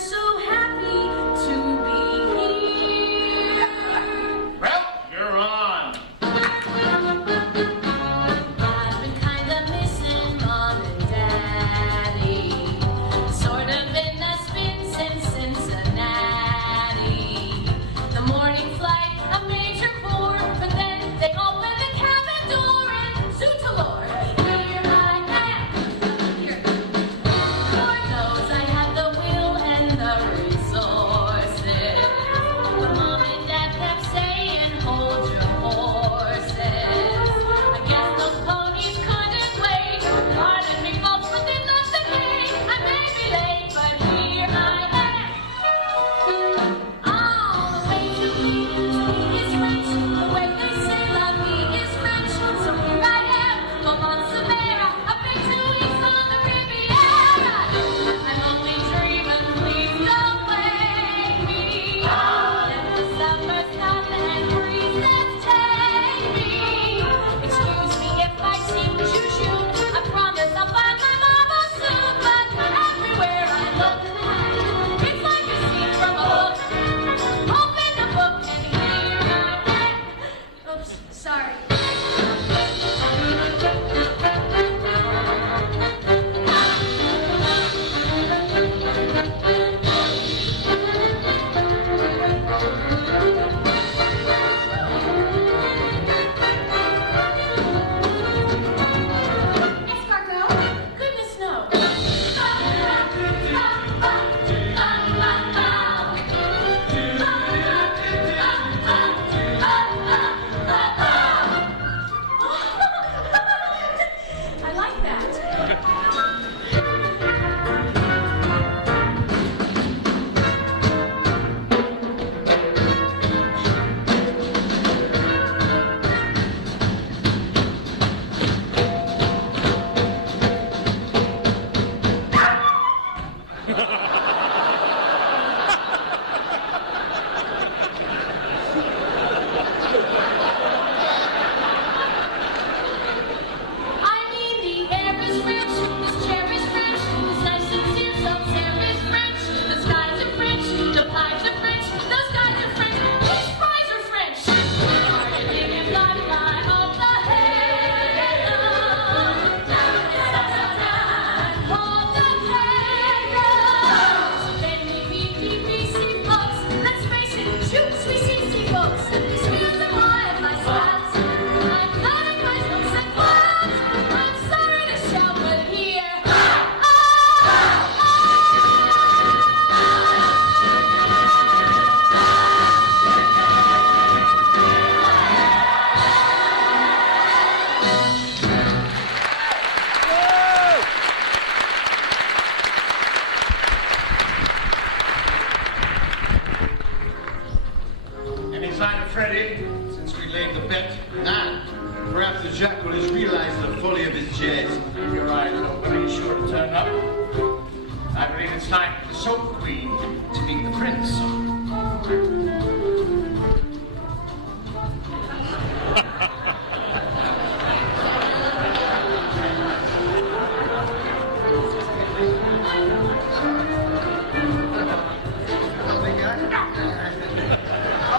sign of Freddie since we laid the bet? Nah. Perhaps the jackal has realized the folly of his jest. Keep your eyes open. He's sure to turn up. I believe it's time for the Soap Queen to meet the Prince.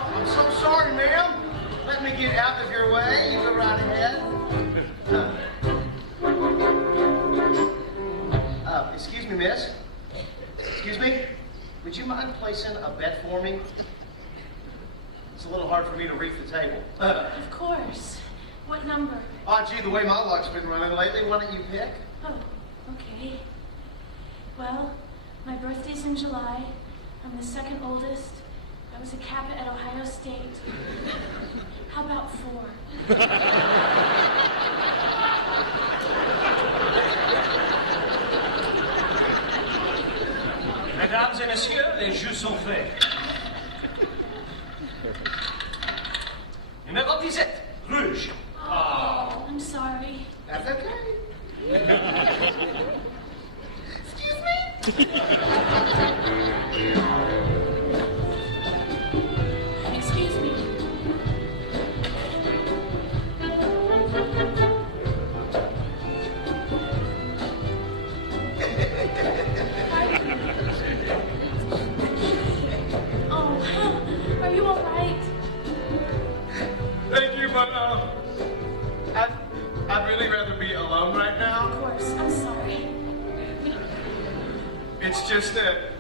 I'm so sorry, ma'am. Let me get out of your way. You go right ahead. Excuse me, miss. Excuse me. Would you mind placing a bet for me? It's a little hard for me to reach the table. Of course. What number? Oh, gee, the way my luck's been running lately, why don't you pick? Oh, okay. Well, my birthday's in July. I'm the second oldest. I was a captain at Ohio State. How about 4? Mesdames et messieurs, les jeux sont faits. Numéro 17, rouge. Oh, I'm sorry. That's okay. Excuse me? Excuse me. Oh, are you all right? Thank you, but I'd really rather be alone right now. Of course, I'm sorry. It's just that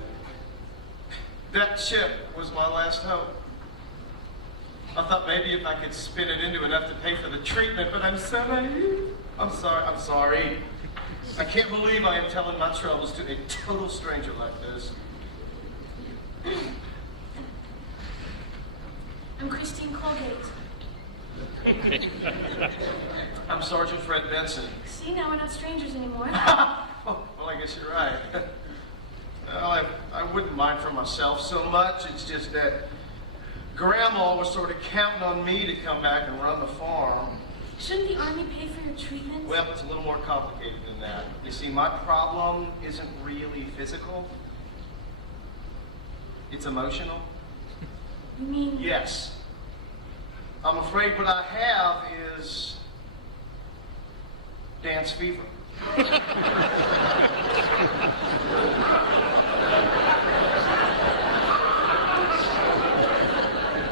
chip was my last hope. I thought maybe if I could spin it into enough to pay for the treatment, but I'm so naive. I'm sorry. I can't believe I am telling my troubles to a total stranger like this. I'm Christine Colgate. I'm Sergeant Fred Benson. See, now we're not strangers anymore. Well, I guess you're right. Well, I wouldn't mind for myself so much. It's just that Grandma was sort of counting on me to come back and run the farm. Shouldn't the Army pay for your treatment? Well, it's a little more complicated than that. You see, my problem isn't really physical. It's emotional. You mean... Yes. I'm afraid what I have is dance fever.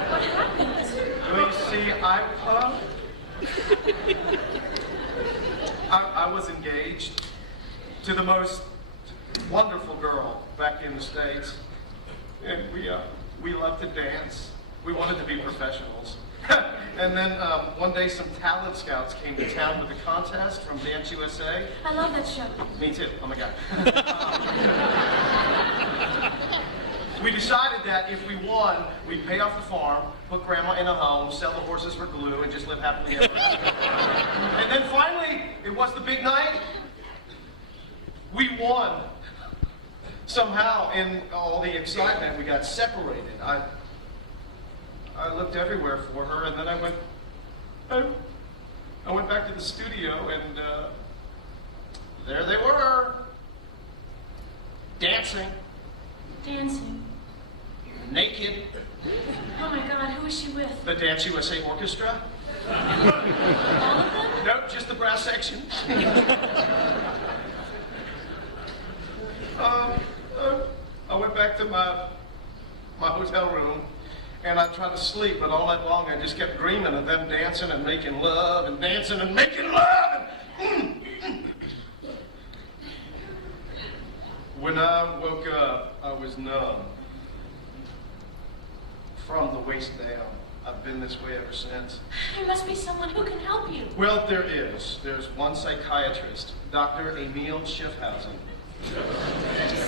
What happened? Well, you see, I was engaged to the most wonderful girl back in the States. And we loved to dance. We wanted to be professionals. And then one day some talent scouts came to town with a contest from Dance USA. I love that show. Me too. Oh my God. We decided that if we won, we'd pay off the farm, put Grandma in a home, sell the horses for glue, and just live happily ever after. And then finally, it was the big night. We won. Somehow, in all the excitement, we got separated. I looked everywhere for her, and then I went back to the studio, and there they were, dancing. Dancing. Naked. Oh my God, who was she with? The Dance USA Orchestra. All of them? Nope, just the brass section. I went back to my hotel room, and I tried to sleep, but all night long I just kept dreaming of them dancing and making love and dancing and making love. When I woke up, I was numb. From the waist down. I've been this way ever since. There must be someone who can help you. Well, there is. There's one psychiatrist, Dr. Emil Schiffhausen,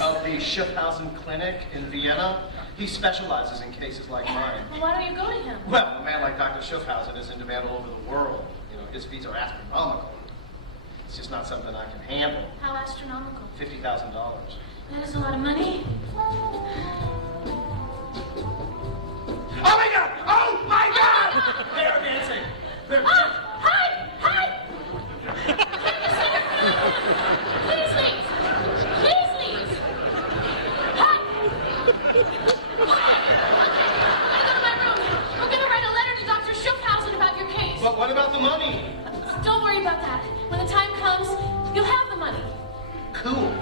of the Schiffhausen Clinic in Vienna. He specializes in cases like mine. Well, why don't you go to him? Well, a man like Dr. Schiffhausen is in demand all over the world. You know, his fees are astronomical. It's just not something I can handle. How astronomical? $50,000. That is a lot of money. Oh my God! Oh my Hide! Hide! Please leave! Please leave! Hide! I'm gonna go to my room. We're gonna write a letter to Dr. Schuffhausen about your case. But what about the money? Don't worry about that. When the time comes, you'll have the money. Cool.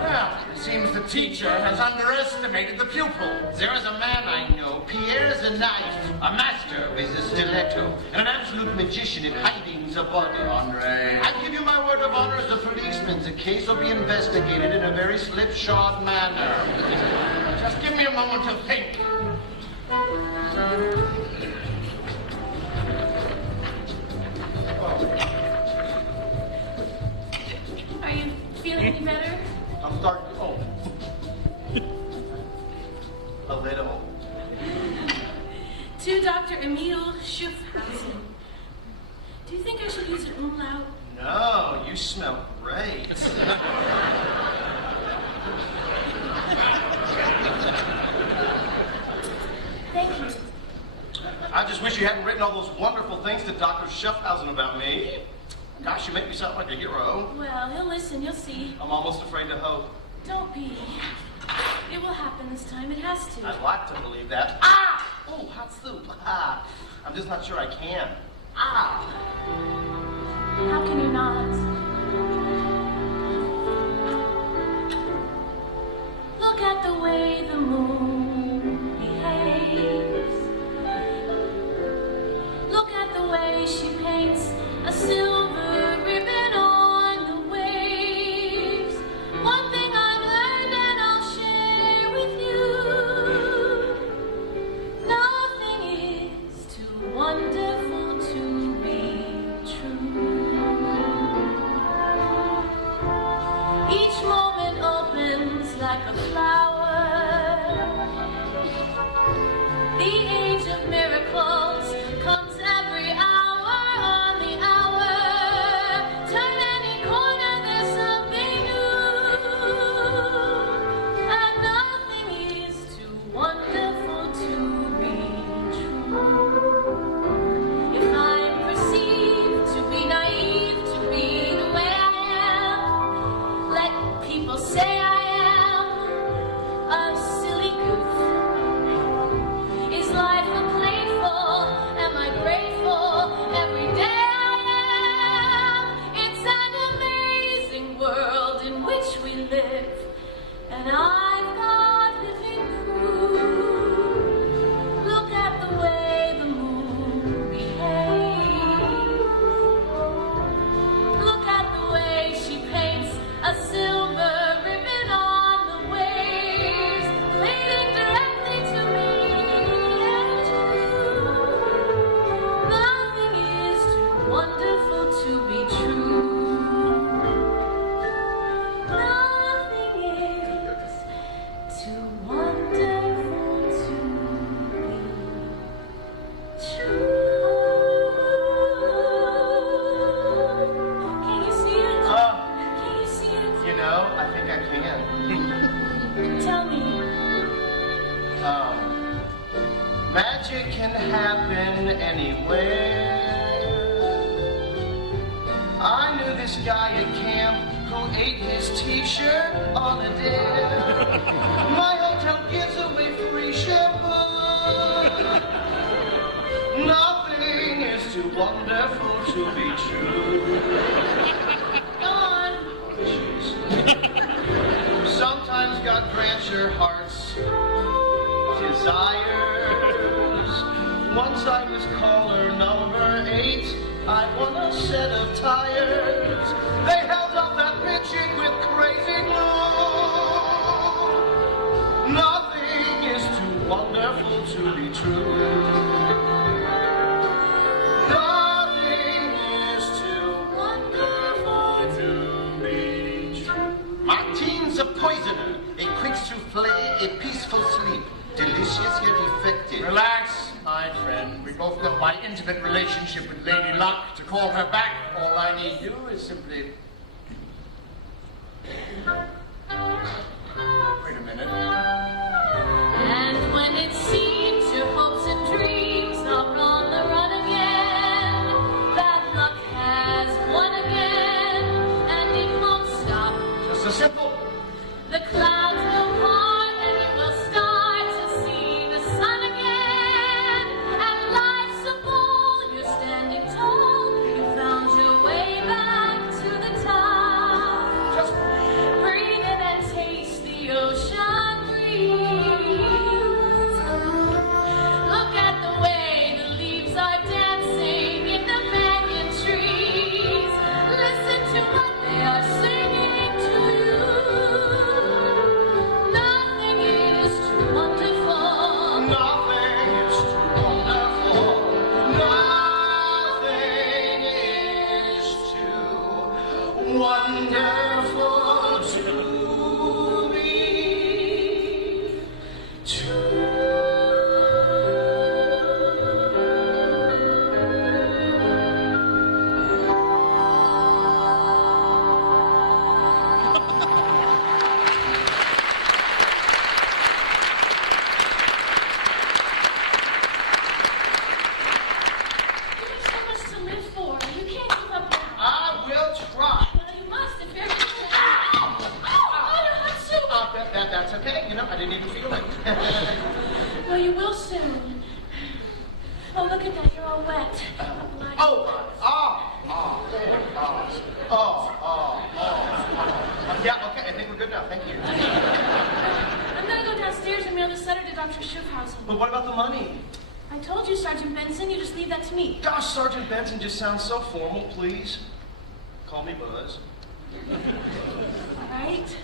Well, it seems the teacher has underestimated the pupil. There is a man I know, Pierre the Knife, a master with a stiletto, and an absolute magician in hiding the body. Andre. I give you my word of honor as a policeman, the case will be investigated in a very slipshod manner. Just give me a moment to think. Are you feeling any better? I'm starting to... Oh. A little. To Dr. Emil Schuffhausen. Do you think I should use an umlaut? No, you smell great. Thank you. I just wish you hadn't written all those wonderful things to Dr. Schuffhausen about me. Gosh, you make me sound like a hero. Well, he'll listen, you'll see. I'm almost afraid to hope. Don't be. It will happen this time, it has to. I'd like to believe that. Ah! Oh, hot soup. Ah. I'm just not sure I can. Ah! How can you not? Look at the way the moon behaves. Look at the way she paints a silver ribbon on the waves. One thing I've learned and I'll share with you. Nothing is too wonderful to be true. Each moment opens like a flower. The age of miracles comes every hour on the hour. Turn any corner, there's something new. And nothing is too wonderful to be true. If I'm perceived to be naive, to be the way I am, let people say I am a silly goof. Is life a playful? Am I grateful? Every day I am. It's an amazing world in which we live, and I've got living proof. Look at the way the moon behaves. Look at the way she paints a silver ribbon on the waves, leading directly to me and you. Nothing is too wonderful to be true. Nothing is too wonderful to be true. Can you see it? Can you see it? You know, I think I can. Tell me. Magic can happen anywhere. I knew this guy at camp who ate his t-shirt on a dare. My hotel gives away free shampoo. Nothing is too wonderful to be true. Go on. Jeez. Sometimes God grants your heart's desires. Once I was caller number 8. I won a set of tires. They held up that pitching with crazy glue. Nothing is too wonderful to be true. Nothing is too wonderful to be true. Martine's a poisoner, a quick souffle, a peaceful sleep. Delicious yet effective. Relax, my friend. We both know my intimate relationship with Lady Luck. To call her back, all I need do is simply... Wait a minute. And when it seems your hopes and dreams are on the run again, bad luck has won again, and it won't stop. Just a simple. The clouds will part and you will start to see the sun again. And life's a ball, you're standing tall, you found your way back to the top. Just Breathe in and taste the ocean breeze. Look at the way the leaves are dancing in the banyan trees. Listen to what they are singing to you. Nothing is too wonderful. nothing is too wonderful. Nothing is too wonderful to me. You have so much to live for. You can't give up now. I will try. Well, you must if you're going to. Oh, your hot soup. That's okay. You know, I didn't even feel it. Well, you will soon. Oh, look at that. You're all wet. Yeah, okay, I think we're good now. Thank you. I'm going to go downstairs and mail this letter to Dr. Schiffhausen. But what about the money? I told you, Sergeant Benson, you just leave that to me. Gosh, Sergeant Benson just sounds so formal, please. Call me Buzz. All right?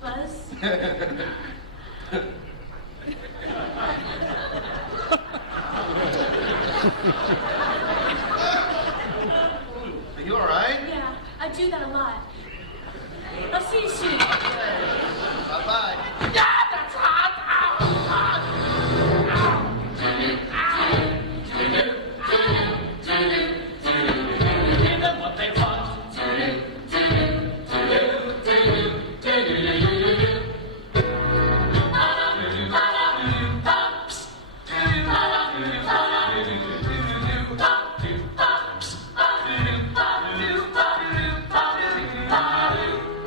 Buzz? Are you all right? Yeah, I do that a lot. I'll see you soon. Bye-bye. Yeah, that's hot! Give them what they want.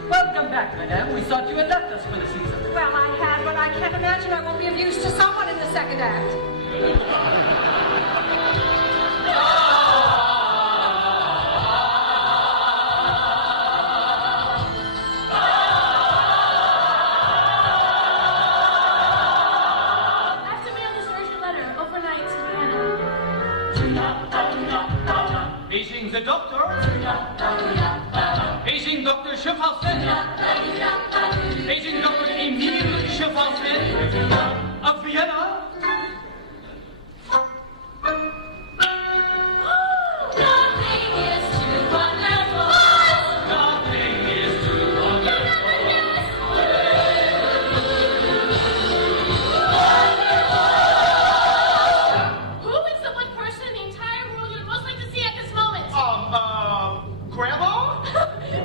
Welcome back, madame. We thought you had left us for the season. Well, I had, but I can't imagine I won't be of use to someone in the second act. I have to mail this urgent letter overnight to Vienna. Paging the doctor. Paging Dr. Schiffhausen. Paging Dr. Emil Schiffhausen of Vienna. Nothing is too wonderful. Nothing is too Who is the one person in the entire world you would most like to see at this moment? Grandma?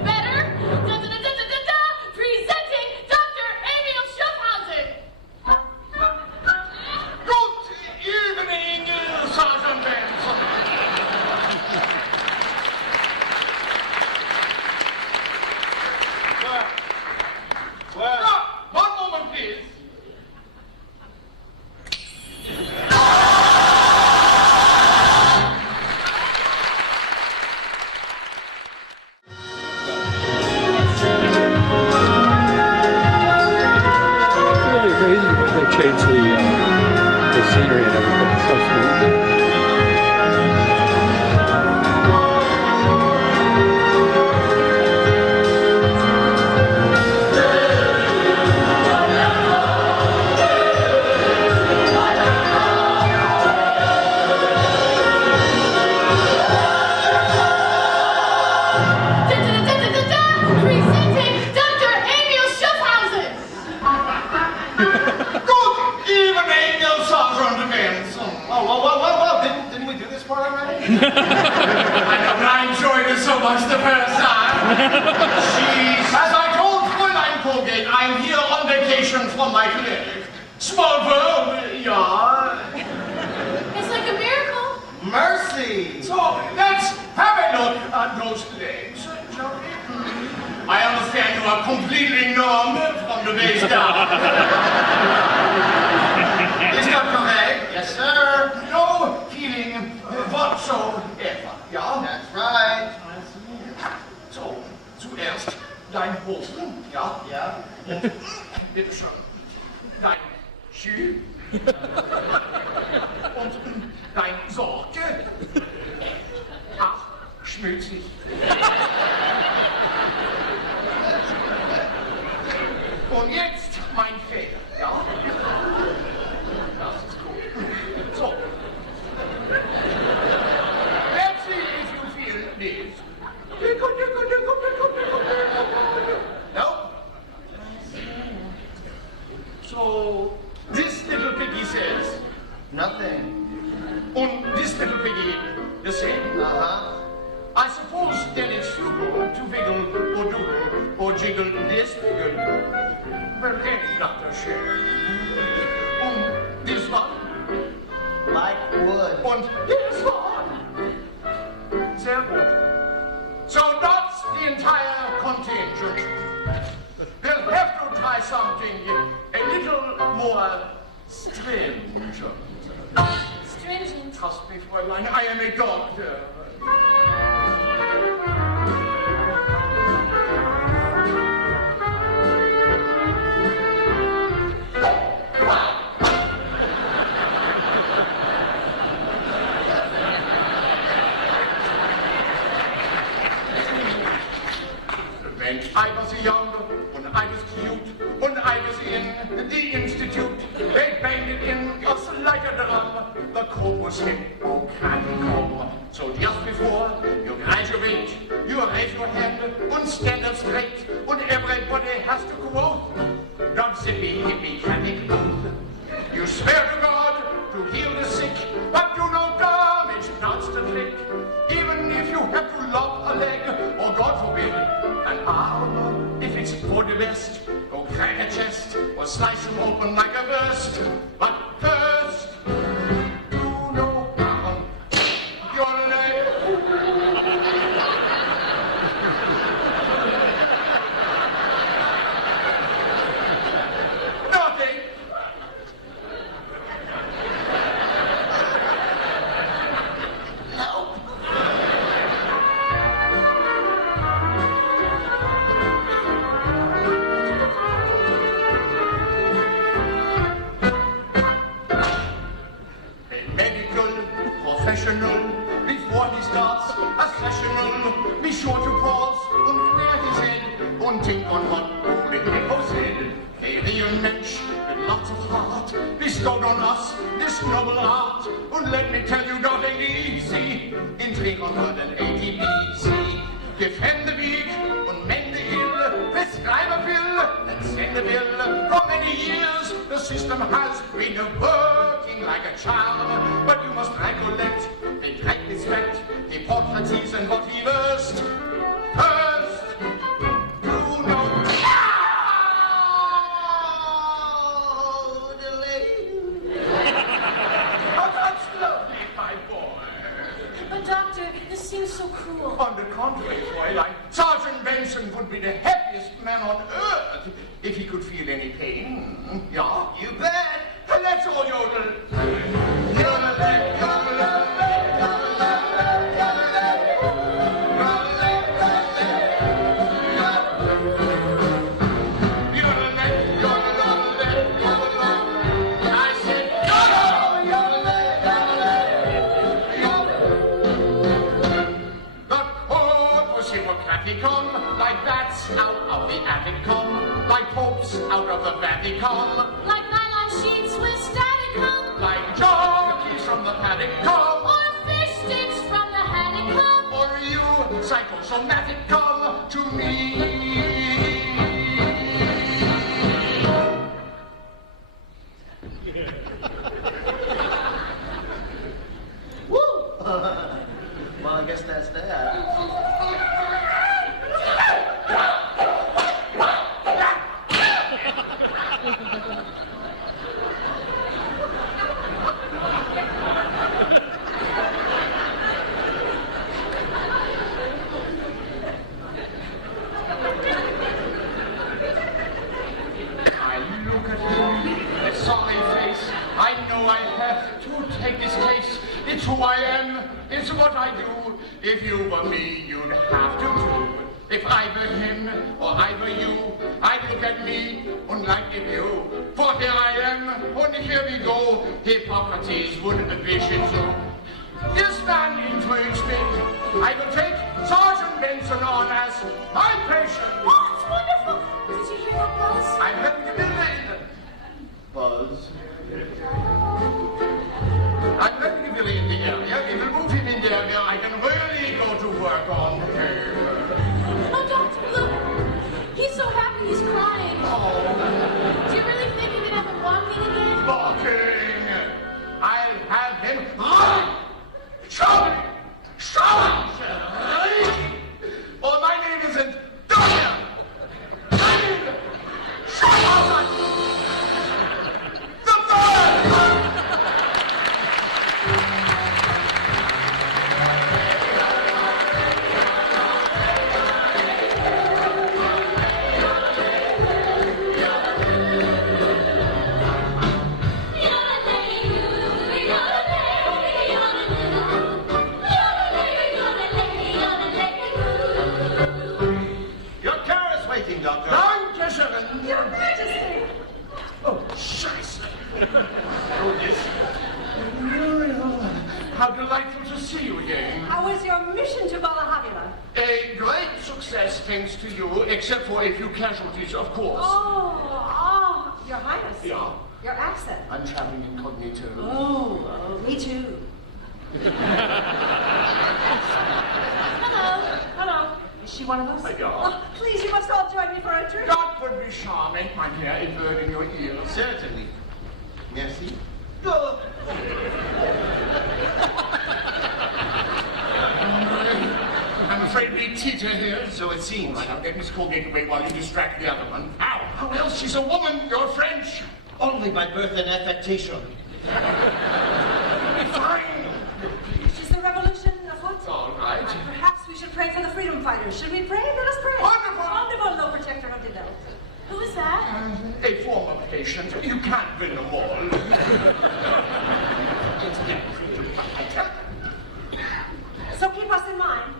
Better? Da-da-da-da-da-da! Presenting Dr. Emil Schiffhausen! Good evening, Sergeant Benson. Well, one moment, please. Really crazy when they change the scenery and everything. It's so smooth. Da-da-da-da-da-da! Presenting Dr. Emil Schiffhausen! Good evening, Sergeant Benson. Well, didn't we do this part already? I know, but I enjoyed it so much the first time. She I'm here on vacation from my clinic. Small world, yeah. It's like a miracle. Mercy! So let's have a look at those legs, shall we? I understand you are completely numb from the waist down. Is that correct? Yes, sir. No feeling whatsoever, yeah? That's right. So, zuerst dein Hosen, ja? Yeah. Bitte schön. Dein Schuh. Und dein Sorge. Ach, schmutzig. Und jetzt mein Fehler, ja? Das ist gut. So. Let's see if you feel this. Nope. So, this little piggy says Nothing. and this little piggy the same. Uh-huh. I suppose then it's futile to wiggle or doodle or jiggle this wiggle. Well, ain't not a shame. And this one, Like wood. and this one. Sehr gut. So that's the entire contingent. We'll have to try something a little more stringent. Stringent. Trust me, Fräulein, I am a doctor. When I was young, when I was cute, when I was in the institute, they banged it in us like a drum. The corpus hippocampum. So just before you graduate, you raise your hand and stand up straight, and everybody has to quote that zippy hippie oath. You swear to God to heal the sick, but do no damage, that's the trick. Even if you have to lop a leg, or God forbid, an arm, if it's for the best, go crack a chest, or slice them open like a wurst. But first, do no harm, your leg. Nothing. Nope. A medical professional, before he starts a sessional, be sure to pause and clear his head and think on what old Hippo said. A real mensch with lots of heart bestowed on us this noble art. And let me tell you, nothing easy in 380 BC. Defend the weak and mend the ill, prescribe a pill and send a bill. For many years the system has been working like a charm, but you must recollect the great respect, Hippocrates and what he versed. First, do no Oh, the lady. Oh, that's lovely, my boy. But doctor, this seems so cruel. On the contrary, Fräulein, Sergeant Benson would be the happiest man on earth if he could feel any pain. Yeah, You bet. let's all yodel. Yodel-lay, yodel-lay, yodel-lay, yodel-lay, yodel-lay, yodel-lay, yodel-lay, yodel-lay, yodel-lay. I said yodel, yodel-lay, yodel-lay, yodel-lay. The corpus hippocraticum, like bats out of the Atticum, like popes out of the Vatican, Like nylon sheets with staticum, like jockeys from the Paddock-cum, or fish sticks from the haddock-cum. or you, psychosomatic, come to me. Woo! Well, I guess that's that. have to do. If I were him, or I were you, I'd look at me, unlike you. For here I am, and here we go. Hippocrates wouldn't wish it so. This man intrigues me. I will take Sergeant Benson on as my patient. Oh, it's wonderful. Did you hear that, Buzz? I'm ready to be late. Buzz. I'm ready to be in the area. If you move him in the area, I can really go to work on him. Oh, Doctor, look. He's so happy he's crying. Oh. Do you really think he can have him walking again? Walking! I'll have him running! Shouting! Shouting! Well, my name isn't Daniel! My name is Shouting! The bird! Doctor. Dankeschön. Your Majesty! Oh, scheiße. Oh, yes. How delightful to see you again. How was your mission to Valhalla? A great success, thanks to you, except for a few casualties, of course. Oh, Your Highness. Yeah. Your accent. I'm traveling incognito. Oh, me too. Hello. Is she one of us? Yeah. Oh, please, you must all join me for a drink. That would be charming, my dear, a bird in your ear. Certainly. Merci. I'm afraid we teeter here. So it seems. Right, I'll get Miss Colgate away while you distract the other one. How? How else? She's a woman. You're French. Only by birth and affectation. Fine. Is the revolution afoot? All right. Perhaps we should pray for the freedom fighters. Should we pray? Let us pray. Wonderful. Wonderful, Lord Protector of the Devil. Who is that? A former patient. You can't win them all. So keep us in mind.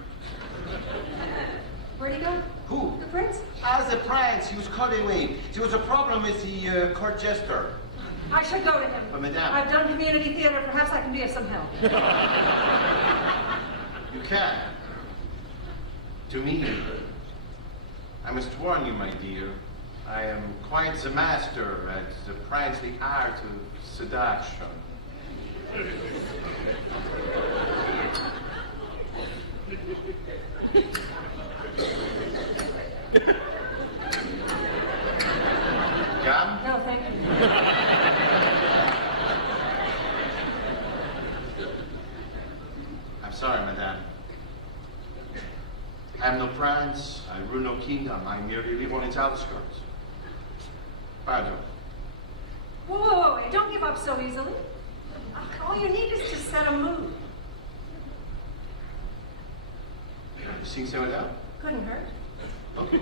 Where'd he go? Who? The prince? As a prince, he was called away. There was a problem with the court jester. I should go to him. But madame. I've done community theater. Perhaps I can be of some help. You can. To me. I must warn you, my dear. I am quite the master at the princely art of seduction. Gone? No, thank you. I'm sorry, madame. I am no prince, I rule no kingdom, I merely live on its outskirts. Pardon. Whoa, don't give up so easily. All you need is to set a mood. You sing some of that? Couldn't hurt. Okay.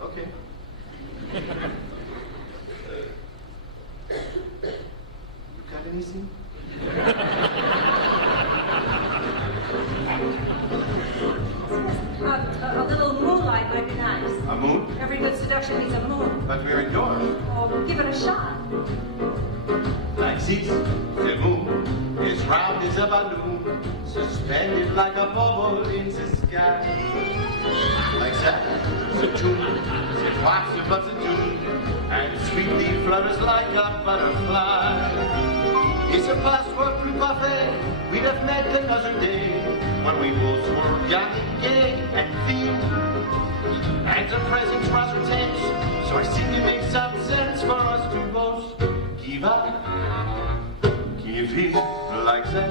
Okay. You got anything? A little moonlight might be nice. A moon? Every good seduction needs a moon. But we're indoors. Oh, give it a shot. Like this, the moon is round as a balloon, suspended like a bubble in the sky. Like that, the tune, the wax above the tune, and sweetly flutters like a butterfly. It's a password plus parfait we'd have met another day, when we both were young and gay and thin. And the present's rather tense, so I think it makes some sense for us to both give up, give in, like that.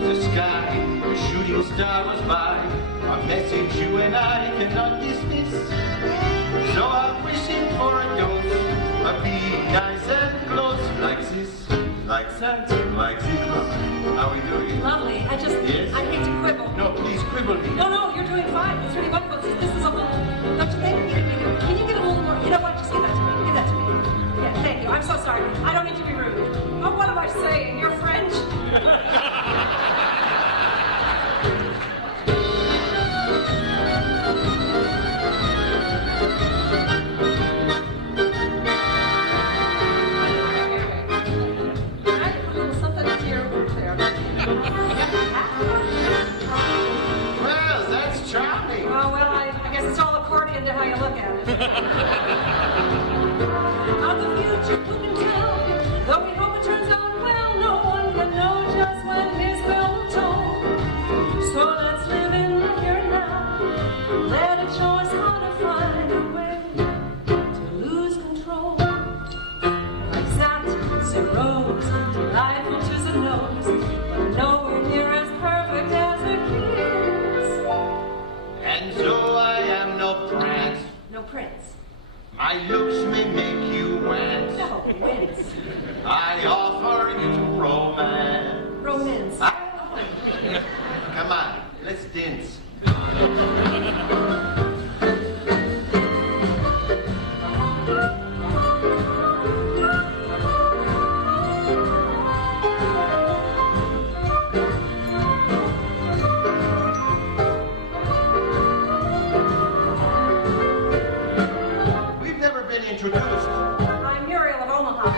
The sky, a shooting star was by, a message you and I cannot dismiss. So I'm wishing for a dose of being nice and close, like this, like that, like this. How are we doing? Lovely. I hate to quibble. No, please quibble me. No, you're doing fine. It's really wonderful. This is a little, don't you think? Can you give it a little more? You know what? Just give that to me. you couldn't tell. Though we hope it turns out well, no one can know just when his bell will toll. So let's live in the here and now. Let it show us how to find a way to lose control. Exact zeros, delightful to the nose, but nowhere near as perfect as a kiss. And so I am no prince. No prince. My looks may make you wince. No, wince. I offer you romance. Romance. Come on, let's dance. We've never been introduced. I'm Muriel of Omaha.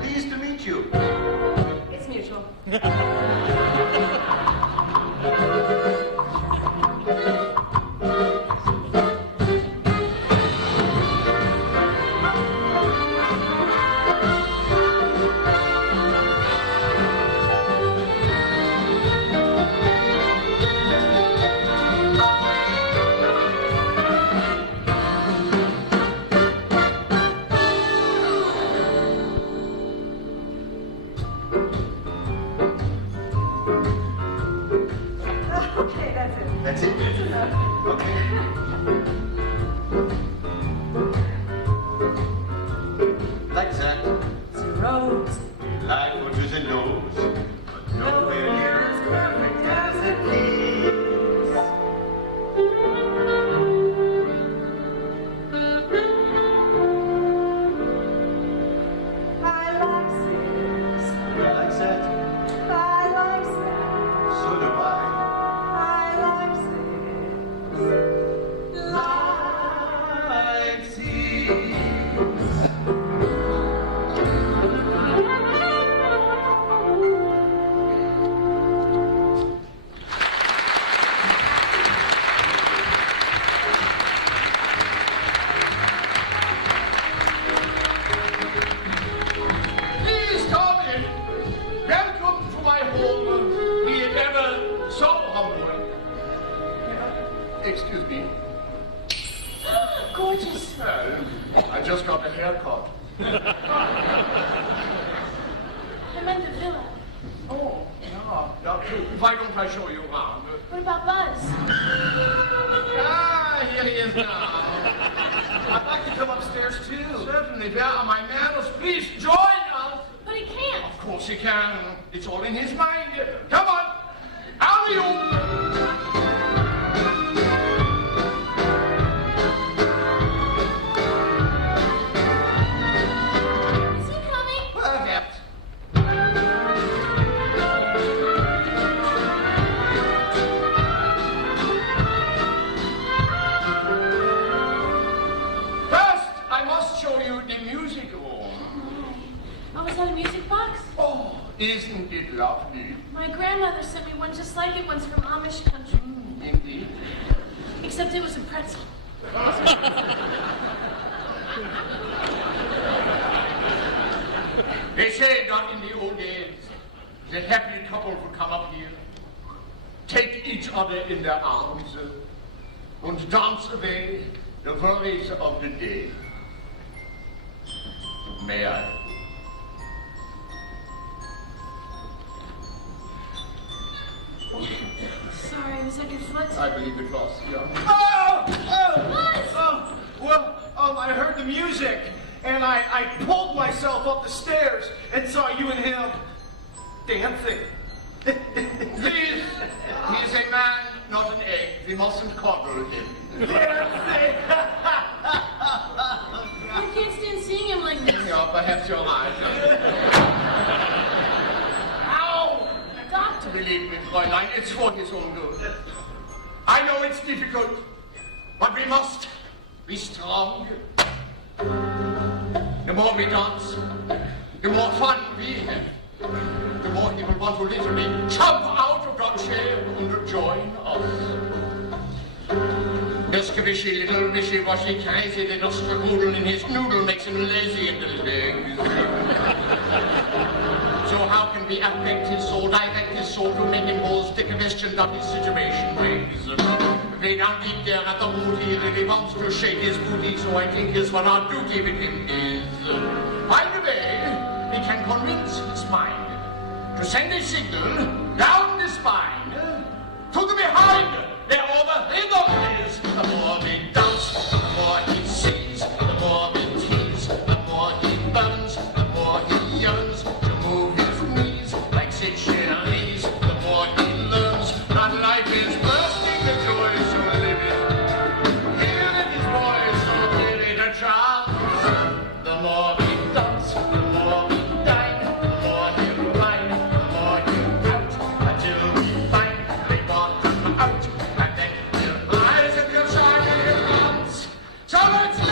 Pleased to meet you. It's mutual. Okay, that's it. That's it? That's enough. Okay. Like that. Zeros. Like what is in nose. But nowhere near as perfect as it is. I like this. You like that? I like that. So do I. I like this. Like these. Please come in. Welcome to my home. Be it ever so humble. Excuse me. Gorgeous. Well, I just got a haircut. I meant the villa. Oh, yeah. Why don't I show you around? What about Buzz? Ah, here he is now. I'd like to come upstairs too. Certainly, where are my manners? Please join us. But he can't. Of course he can. It's all in his mind. Come on. Alley-oop. Is he coming? Perhaps. First, I must show you the music room. Oh, is that a music box? Oh, isn't it lovely? My grandmother sent me one just like it once from Amish country. Indeed. Except it was a pretzel. They say that in the old days, the happy couple would come up here, take each other in their arms, and dance away the worries of the day. May I? Sorry, was that your foot? I believe it was, yeah. I heard the music, and I pulled myself up the stairs and saw you and him dancing. Please, he's a man, not an egg. We mustn't coddle him. Dancing! I can't stand seeing him like this. Yeah, perhaps you're right. Ow! Doctor. Believe me, Fräulein, it's for his own good. I know it's difficult, but we must be strong. The more we dance, the more fun we have. The more he will want to literally jump out of that chair and join us. This wishy little wishy-washy crazy little scribble in his noodle makes him lazy in the legs. So how can we affect his soul, direct his soul to make him whole, stick a question of his situation ways? Way down deep there at the root, he really wants to shake his booty, so I think is what our duty with him is. By the way, he can convince his mind to send a signal down the spine to the behind, where all the rhythm is. The more they dance, the more he sings, the more they tease, the more he burns, the more he yearns to move his knees like Seychelles. The more he learns that life is bursting with joy, so live it. Hearing his voice, so clearly the chance. The more he dance, the more we dine, the more he'll whine, the more he'll pout, until we find they bottom out, and then he'll rise and he'll shine and he'll dance. So let's go!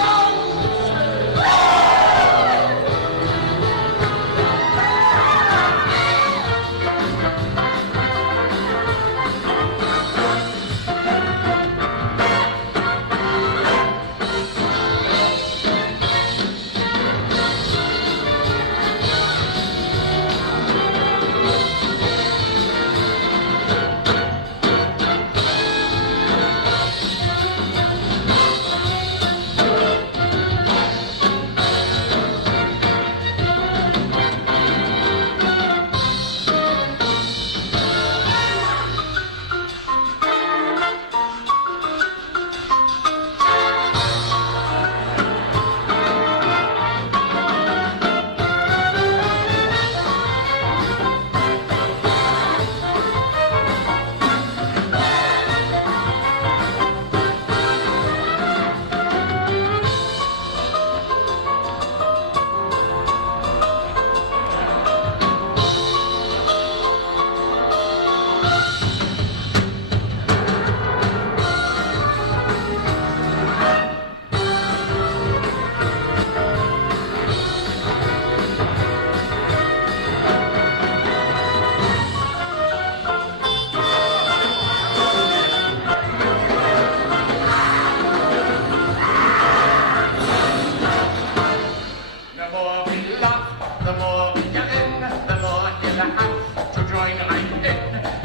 The more we laugh, the more we get in, the more he'll have to join right in.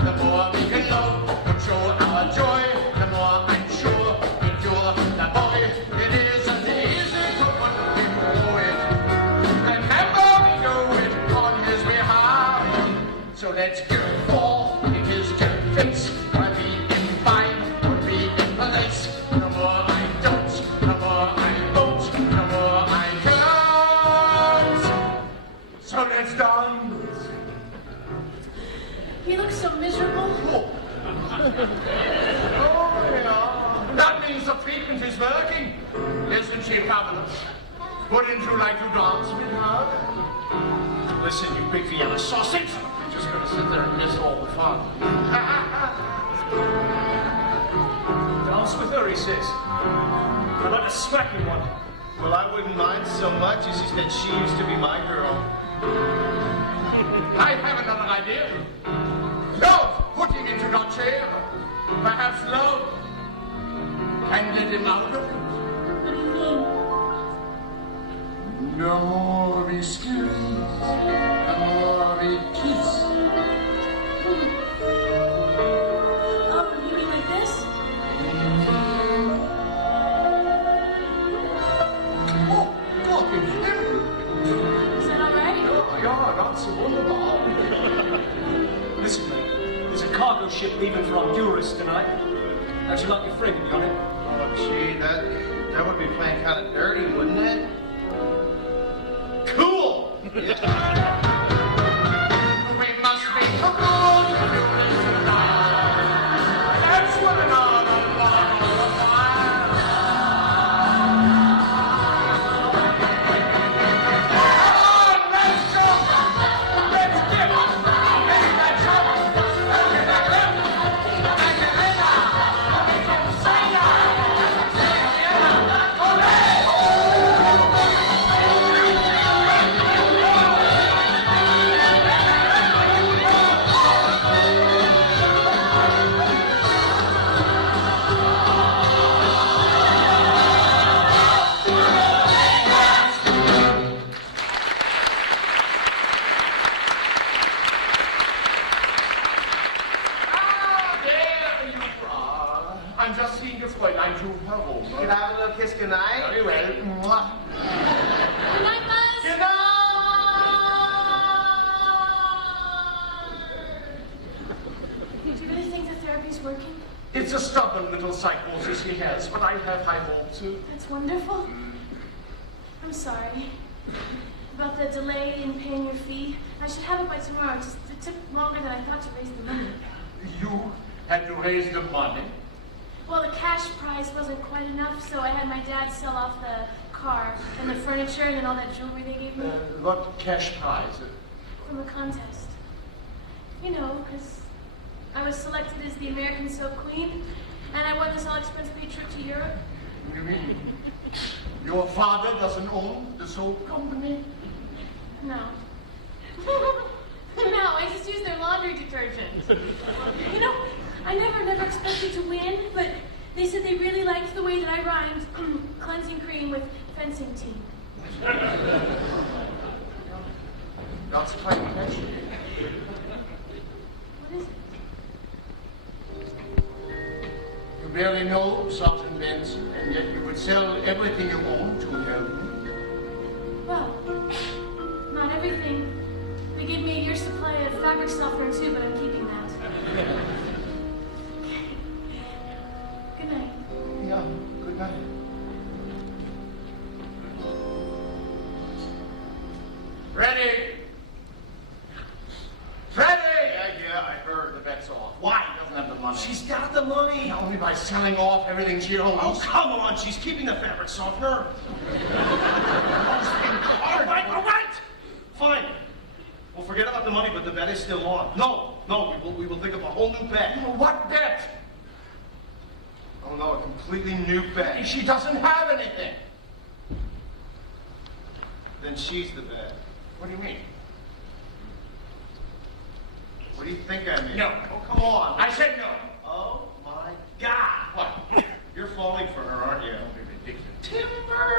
The more we can love, but show our joy, the more I'm sure we'll cure the boy. It isn't easy to put him through it. Remember, we do it on his behalf. So let's give fall in his defense, while we in fine would be in place. The more I don't, the more I won't, the more I can't. So let's dance. He looks so miserable. Oh, yeah. That means the treatment is working. Isn't she fabulous? Wouldn't you like to dance with her? Listen, you big Vienna sausage. You're just going to sit there and miss all the fun. Dance with her, he says. I'd like to smack him one. Well, I wouldn't mind so much. It's just that she used to be my girl. I have another idea. Love, put him into your chair. Perhaps love can let him out of it. What do you mean? The more we squeeze, the more we kiss. Oh, you mean like this? Oh, God in heaven. Is that all right? Ja, that's wunderbar. Listen, mate, there's a cargo ship leaving for Honduras tonight. How'd you like your friend to be on it? Oh, gee, that would be playing kind of dirty, wouldn't it? Cool! We must be cool to do this tonight. That's what another lot of fire. Come on, let's jump! Let's get up! Let's jump! Let's get up! Let's get up! her home. Can I have a little kiss goodnight? Very well. Mwah. Good night, Buzz. Good night! Do you really think the therapy's working? It's a stubborn little psychosis he has, but I have high hopes. That's wonderful. I'm sorry about the delay in paying your fee. I should have it by tomorrow. It took longer than I thought to raise the money. You had to raise the money? Well, the cash prize wasn't quite enough, so I had my dad sell off the car and the furniture and then all that jewelry they gave me. What cash prize? From the contest. You know, because I was selected as the American Soap Queen, and I won this all-expense-paid trip to Europe. You mean your father doesn't own the soap company? No. No, I just use their laundry detergent. You know, I never expected to win, but they said they really liked the way that I rhymed cleansing cream with fencing team. That's quite catchy. What is it? You barely know Sergeant Benson, and yet you would sell everything you own to him. Well, not everything. They gave me a year's supply of fabric softener too, but I'm keeping that. Good night. Yeah, good night. Ready? Freddie! Yeah, I heard. The bet's off. Why? She doesn't have the money. She's got the money. Only by selling off everything she owns. Oh, come on. She's keeping the fabric softener. All right. Fine. We'll forget about the money, but the bet is still on. No, we will think of a whole new bet. What bet? Oh no, a completely new bet. She doesn't have anything. Then she's the bet. What do you mean? What do you think I mean? No. Oh, come on. I said no. Oh, my God. What? You're falling for her, aren't you? Don't be ridiculous. Timber!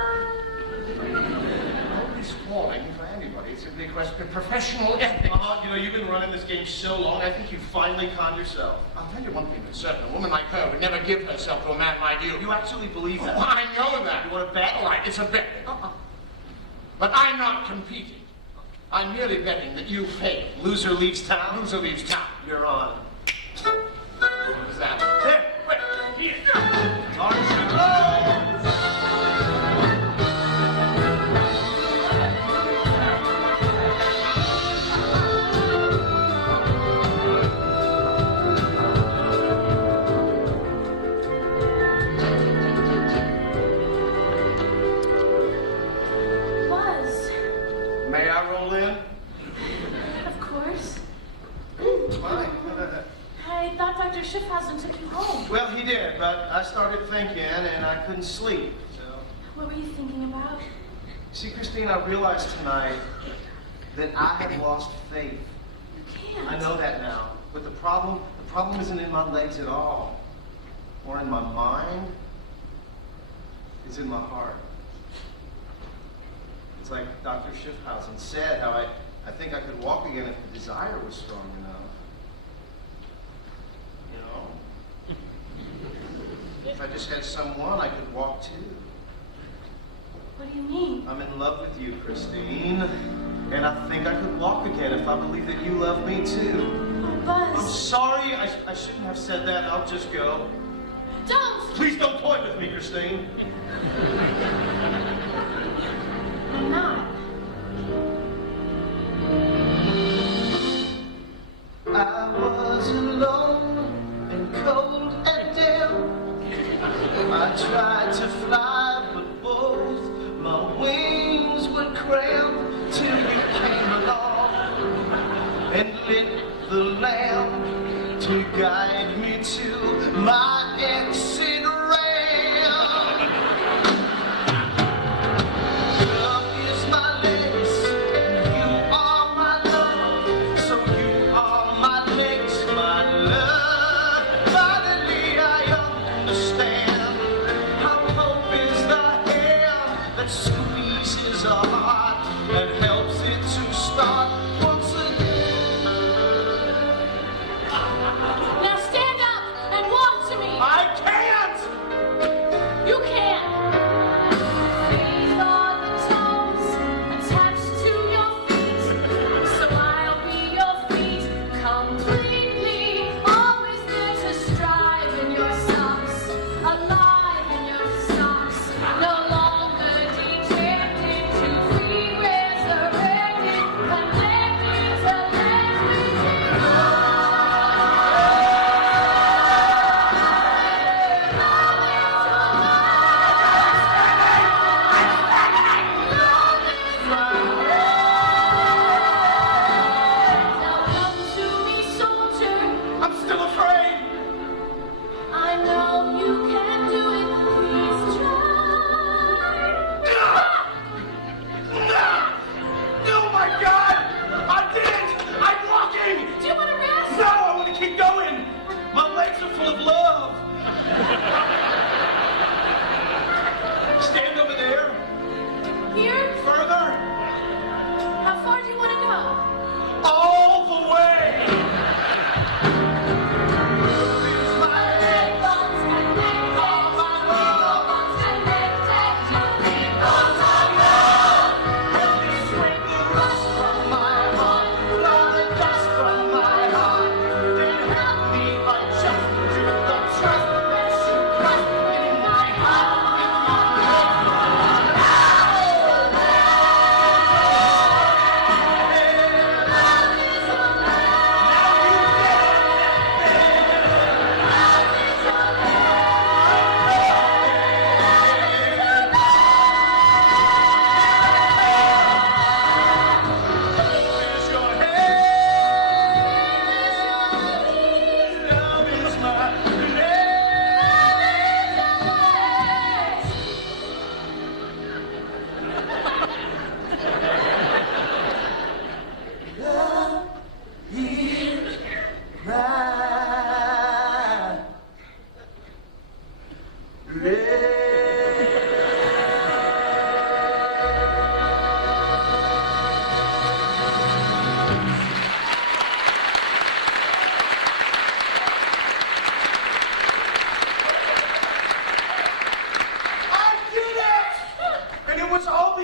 Nobody's falling for anybody. It's simply a question of professional ethics. You know, you've been running this game so long, I think you finally conned yourself. I'll tell you one thing for certain. A woman like her would never give herself to a man like you. You actually believe that? Oh, I know that. You want to bet? All right, it's a bet. But I'm not competing. I'm merely betting that you fail. Loser leaves town? Loser leaves town. You're on. What is that? There. Wait, here. Buzz. May I roll in? Of course. Fine. I thought Dr. Schiffhausen took you home. Well, he did, but I started thinking, and I couldn't sleep. So, What were you thinking about? see, Christine, I realized tonight that I had lost faith. You can't. I know that now. But the problem isn't in my legs at all, or in my mind. It's in my heart. It's like Dr. Schiffhausen said, how I think I could walk again if the desire was strong enough. You know? If I just had someone I could walk to. What do you mean? I'm in love with you, Christine. And I think I could walk again if I believe that you love me too. Oh, Buzz. I'm sorry, I shouldn't have said that. I'll just go. Don't! Please don't toy with me, Christine. I'm not. I was alone and cold and dim. I tried to fly, but both my wings would cramp till you came along and lit the lamp to guide me to my exit ramp. Love is my legs, and you are my love, so you are my legs, my love. Finally I understand how hope is the hand that squeezes a heart and helps it to start once again. Now stand up and walk to me!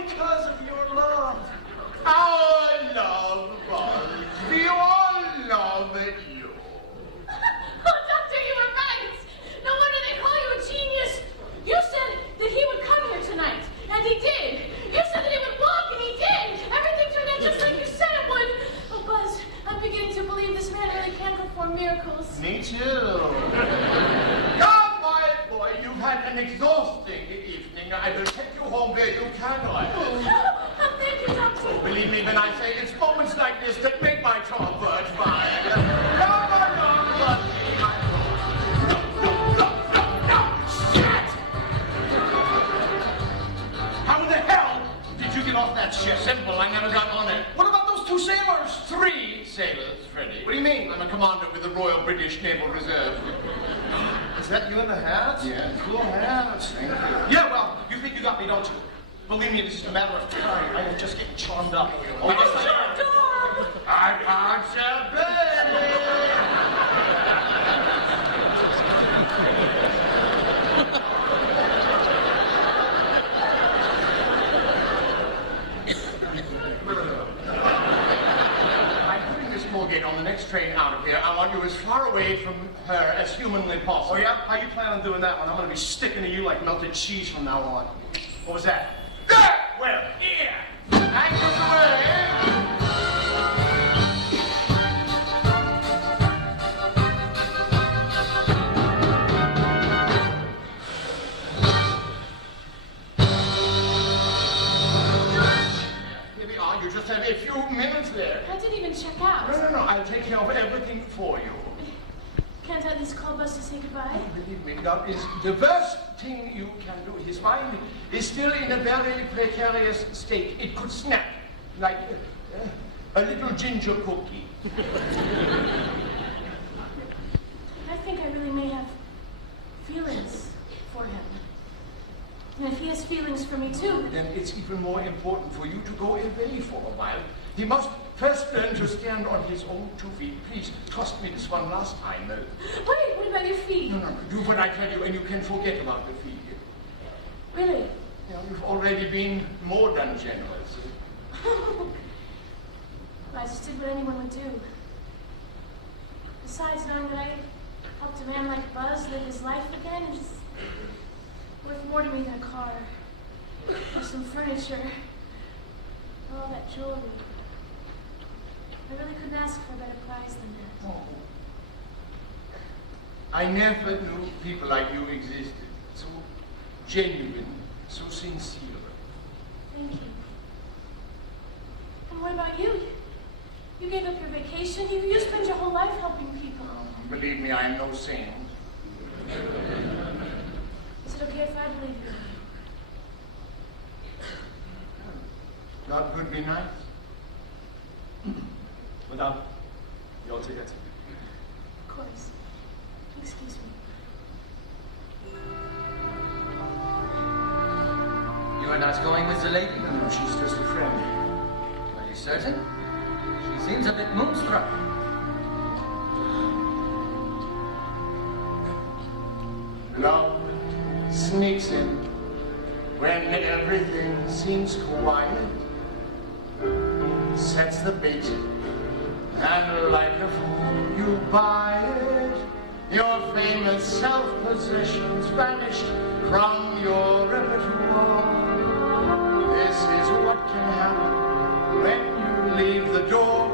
because of your love. Our love, Buzz. We all love you. Oh, Doctor, you were right. No wonder they call you a genius. You said that he would come here tonight, and he did. You said that he would walk, and he did. Everything turned out just like you said it would. Oh, Buzz, I'm beginning to believe this man really can perform miracles. Me too. Come, my boy, you've had an exhausting evening. I will take you home where you can lie. Oh, thank you, Doctor. Oh, believe me when I say it's moments like this that make my charm words mine. Come along, Buzz. Shit! How in the hell did you get off that ship? Simple, I never got on it. What about those 2 sailors? 3 sailors, Freddie. What do you mean? I'm a commander with the Royal British Naval Reserve. Is that you in the hat? Yeah, cool hat. Thank you. Yeah, well, you think you got me, don't you? Believe me, it's just a matter of time. I am just getting charmed up. Oh, I can't sell baby. I'm putting this Morgan on the next train out of here. I want you as far away from her as humanly possible. Oh, yeah? How you plan on doing that one? I'm going to be sticking to you like melted cheese from now on. What was that? There! Where? Here! Anchors away! Here we are. You just have a few minutes there. I didn't even check out. No. I'll take care of everything for you. Can't I at least call Buzz to say goodbye? Believe me, that is the worst thing you can do. His mind is still in a very precarious state. It could snap like a little ginger cookie. I think I really may have feelings for him. And if he has feelings for me too, Then it's even more important for you to go away for a while. He must first learn to stand on his own 2 feet. Please, trust me this one last time. wait, what about your feet? No. Do what I tell you and you can forget about the fee. Really? You know, you've already been more than generous. I just did what anyone would do. Besides, knowing that I helped a man like Buzz live his life again is worth more to me than a car, or some furniture, or all that jewelry. I really couldn't ask for a better prize than that. Oh. I never knew people like you existed. So genuine, so sincere. Thank you. And what about you? You gave up your vacation. You spent your whole life helping people. Believe me, I am no saint. Is it okay if I believe you? God could be nice. Madame, your ticket. Of course. Excuse me. You are not going with the lady? No, she's just a friend. Are you certain? She seems a bit moonstruck. Love sneaks in when everything seems quiet. Sets the bait, and like a fool you buy it. Your famous self-possessions vanished from your repertoire. This is what can happen when you leave the door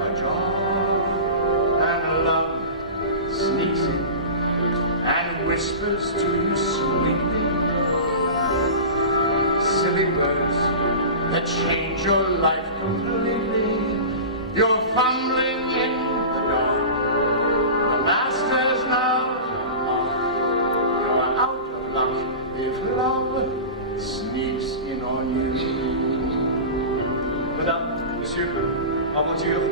ajar. And love sneaks in and whispers to you sweetly silly words that change your life completely. You're fumbling in the dark. The master's now you're out of luck if love sneaks in on you. Madame, monsieur, aventure.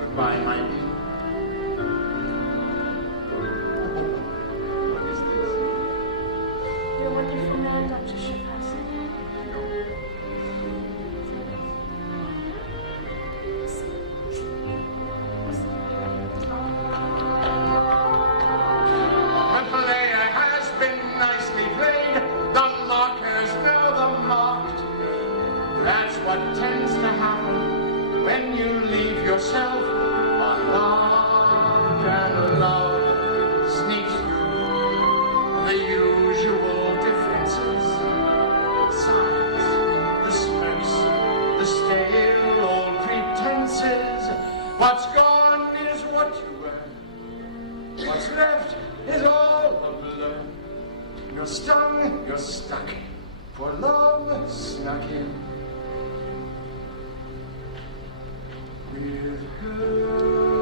Goodbye, my dear. What is this? You're a wonderful man, Dr. Schifferson. The play has been nicely played. The mockers know the You're stung, you're stuck, for love snuck in with her.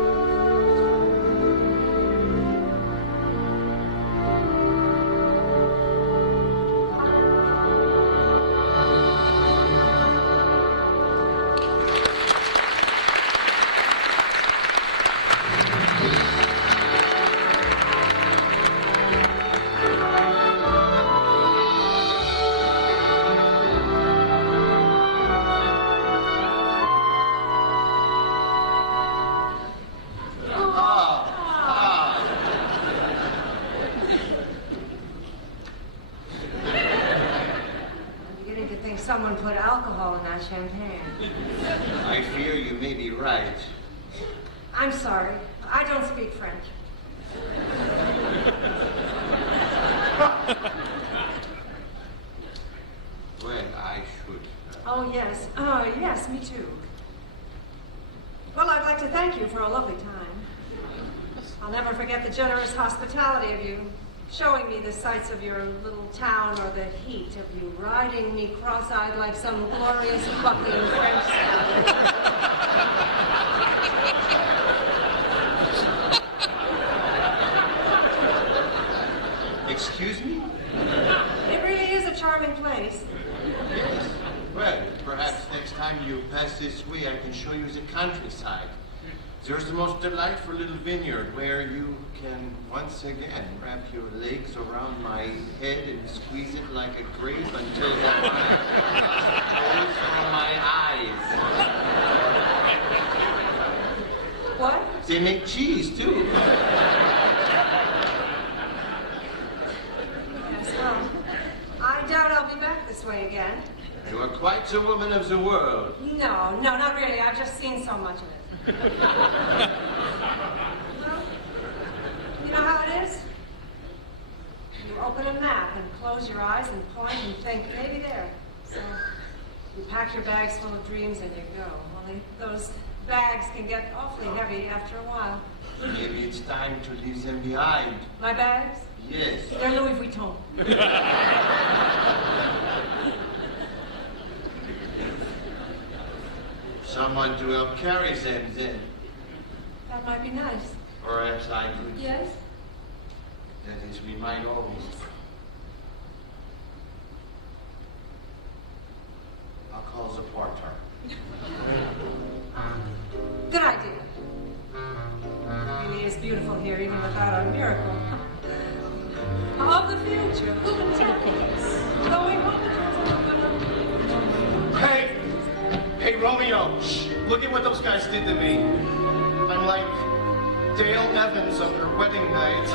Someone put alcohol in that champagne. I fear you may be right. I'm sorry. I don't speak French. Well, I should. Oh, yes. Oh, yes, me too. Well, I'd like to thank you for a lovely time. I'll never forget the generous hospitality of you, showing me the sights of your little town, or the heat of you riding me cross-eyed like some glorious bucking French scoundrel. Excuse me? It really is a charming place. Yes. Well, perhaps next time you pass this way, I can show you the countryside. There's the most delightful little vineyard where you can once again wrap your legs around my head and squeeze it like a grape until the wine flows from my eyes. What? They make cheese, too. Yes, well, I doubt I'll be back this way again. You are quite a woman of the world. No, not really. I've just seen so much of it. Well, you know how it is? You open a map and close your eyes and point and think, maybe there. So you pack your bags full of dreams and you go. Well, those bags can get awfully heavy after a while. Maybe it's time to leave them behind. My bags? Yes. They're Louis Vuitton. Someone to help carry them, then. That might be nice. Perhaps I could. Yes? That is, we might always. I'll call the porter. Good idea. It really is beautiful here, even without a miracle. Of the future. Going home. Hey, Romeo, shh, look at what those guys did to me. I'm like Dale Evans on her wedding night.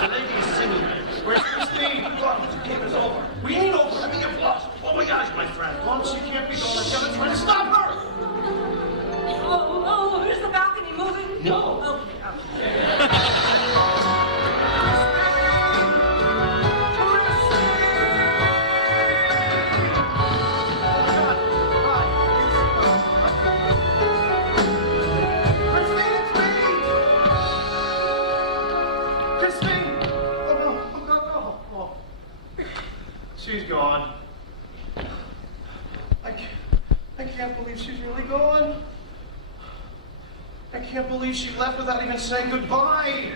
The lady is singing. Where's Christine? God, the game is over. We ain't over. I mean, you've lost. Oh my gosh, my friend. Mom, she can't be going. I'm gonna try to stop her. Oh, is the balcony moving? No. Okay. She's gone. I can't believe she's really gone. I can't believe she left without even saying goodbye.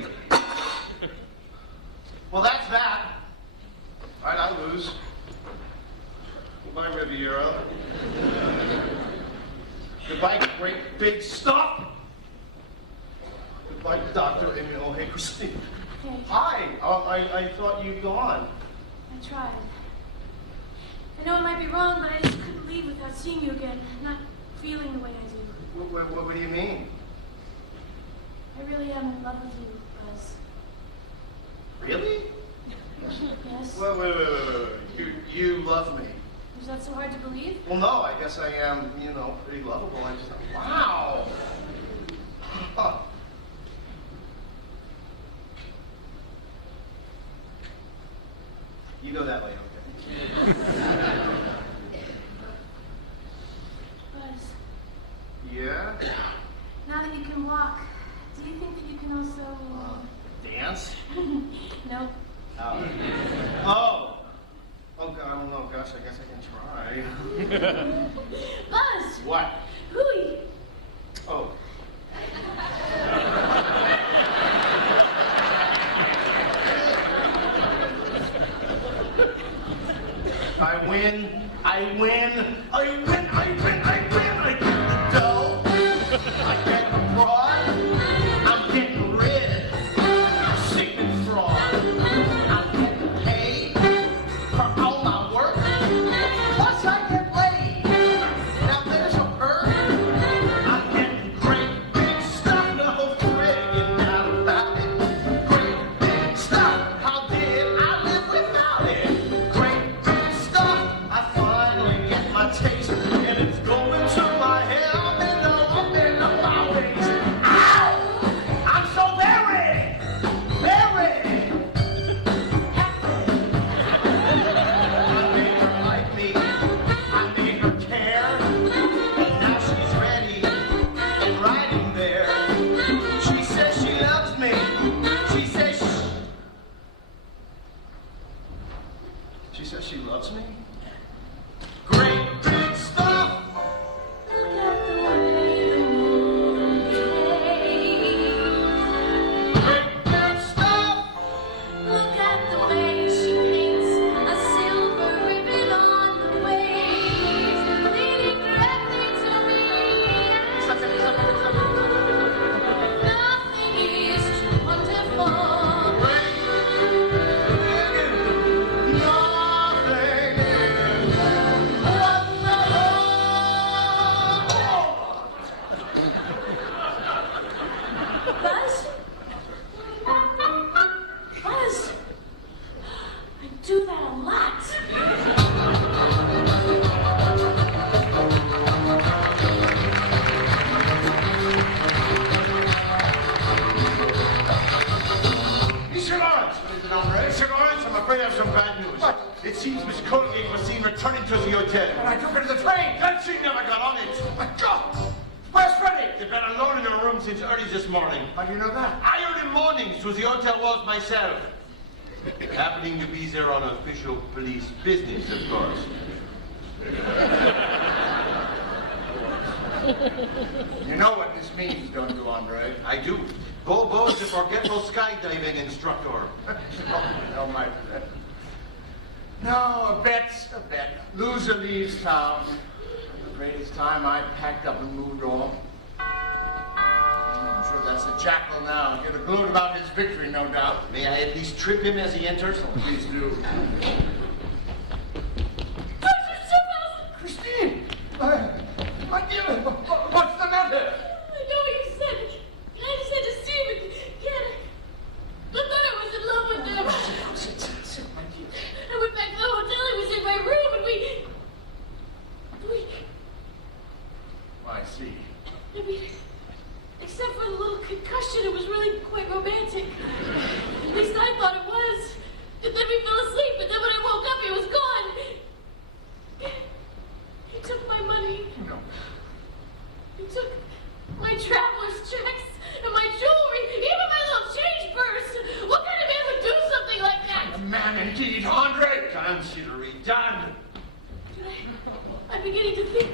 Well, that's that. All right, I lose. Goodbye, Riviera. Goodbye, great big stuff. Goodbye, Dr. Emil. Oh, hey, Christine. Hey, Hi. I thought you'd gone. I tried. I know it might be wrong, but I just couldn't leave without seeing you again, not feeling the way I do. What do you mean? I really am in love with you, Buzz. Really? Yes? Wait. You love me. Is that so hard to believe? Well, no, I guess I am, pretty lovable. I just, wow. Huh. You go that way, okay? Buzz, Yeah? now that you can walk, do you think that you can also... Dance? No. Oh. Oh, God, oh, gosh, I guess I can try. Buzz! What? Hooey! Oh. I win. I get the dough. I get the broad. I'm getting rid. Sick and fraud. I'm getting paid for all my work. Plus I get laid. Now there's a bird. I'm getting great big stuff. No friggin' doubt about it. Great big stuff. How did I live without it? Great big stuff. I finally get my taste, and it's going to my head. I'm in my ways. Ow! I'm so very I made her like me. I made her care. And now she's ready and riding there. She says she loves me. She says she loves me. Great big stuff. Look at the way the moon plays. Great big stuff. Look at the way she paints a silver ribbon on the waves, leading directly to me. Nothing is too wonderful. Buzz? Buzz? I do that a lot. Mr. Lawrence! Mr. Lawrence, I'm afraid I have some bad news. What? It seems Miss Colgate was seen returning to the hotel. And I took her to the train. That she never got on it. My God! Where's Freddie? They've been alone in her room since early this morning. How do you know that? I heard in mornings through the hotel walls myself. Happening to be there on official police business, of course. You know what this means, don't you, Andre? I do. Bobo's the forgetful skydiving instructor. No, my friend. No, a bet's a bet. Loser leaves town. I'm afraid it's time I packed up and moved on. I'm sure that's the jackal now. He'll gloat about his victory, no doubt. May I at least trip him as he enters? Please do. Christine! My dear, what's the matter? I know you said I just had to see him again. I thought I was in love with him. Sit, my dear. I went back to the hotel. He was in my room, and we. I see. I mean, except for the little concussion, it was really quite romantic. At least I thought it was. And then we fell asleep, and then when I woke up, he was gone. He took my money. No. He took my traveler's checks and my jewelry, even my little change purse. What kind of man would do something like that? A man indeed, Andre. Consider it done. I'm beginning to think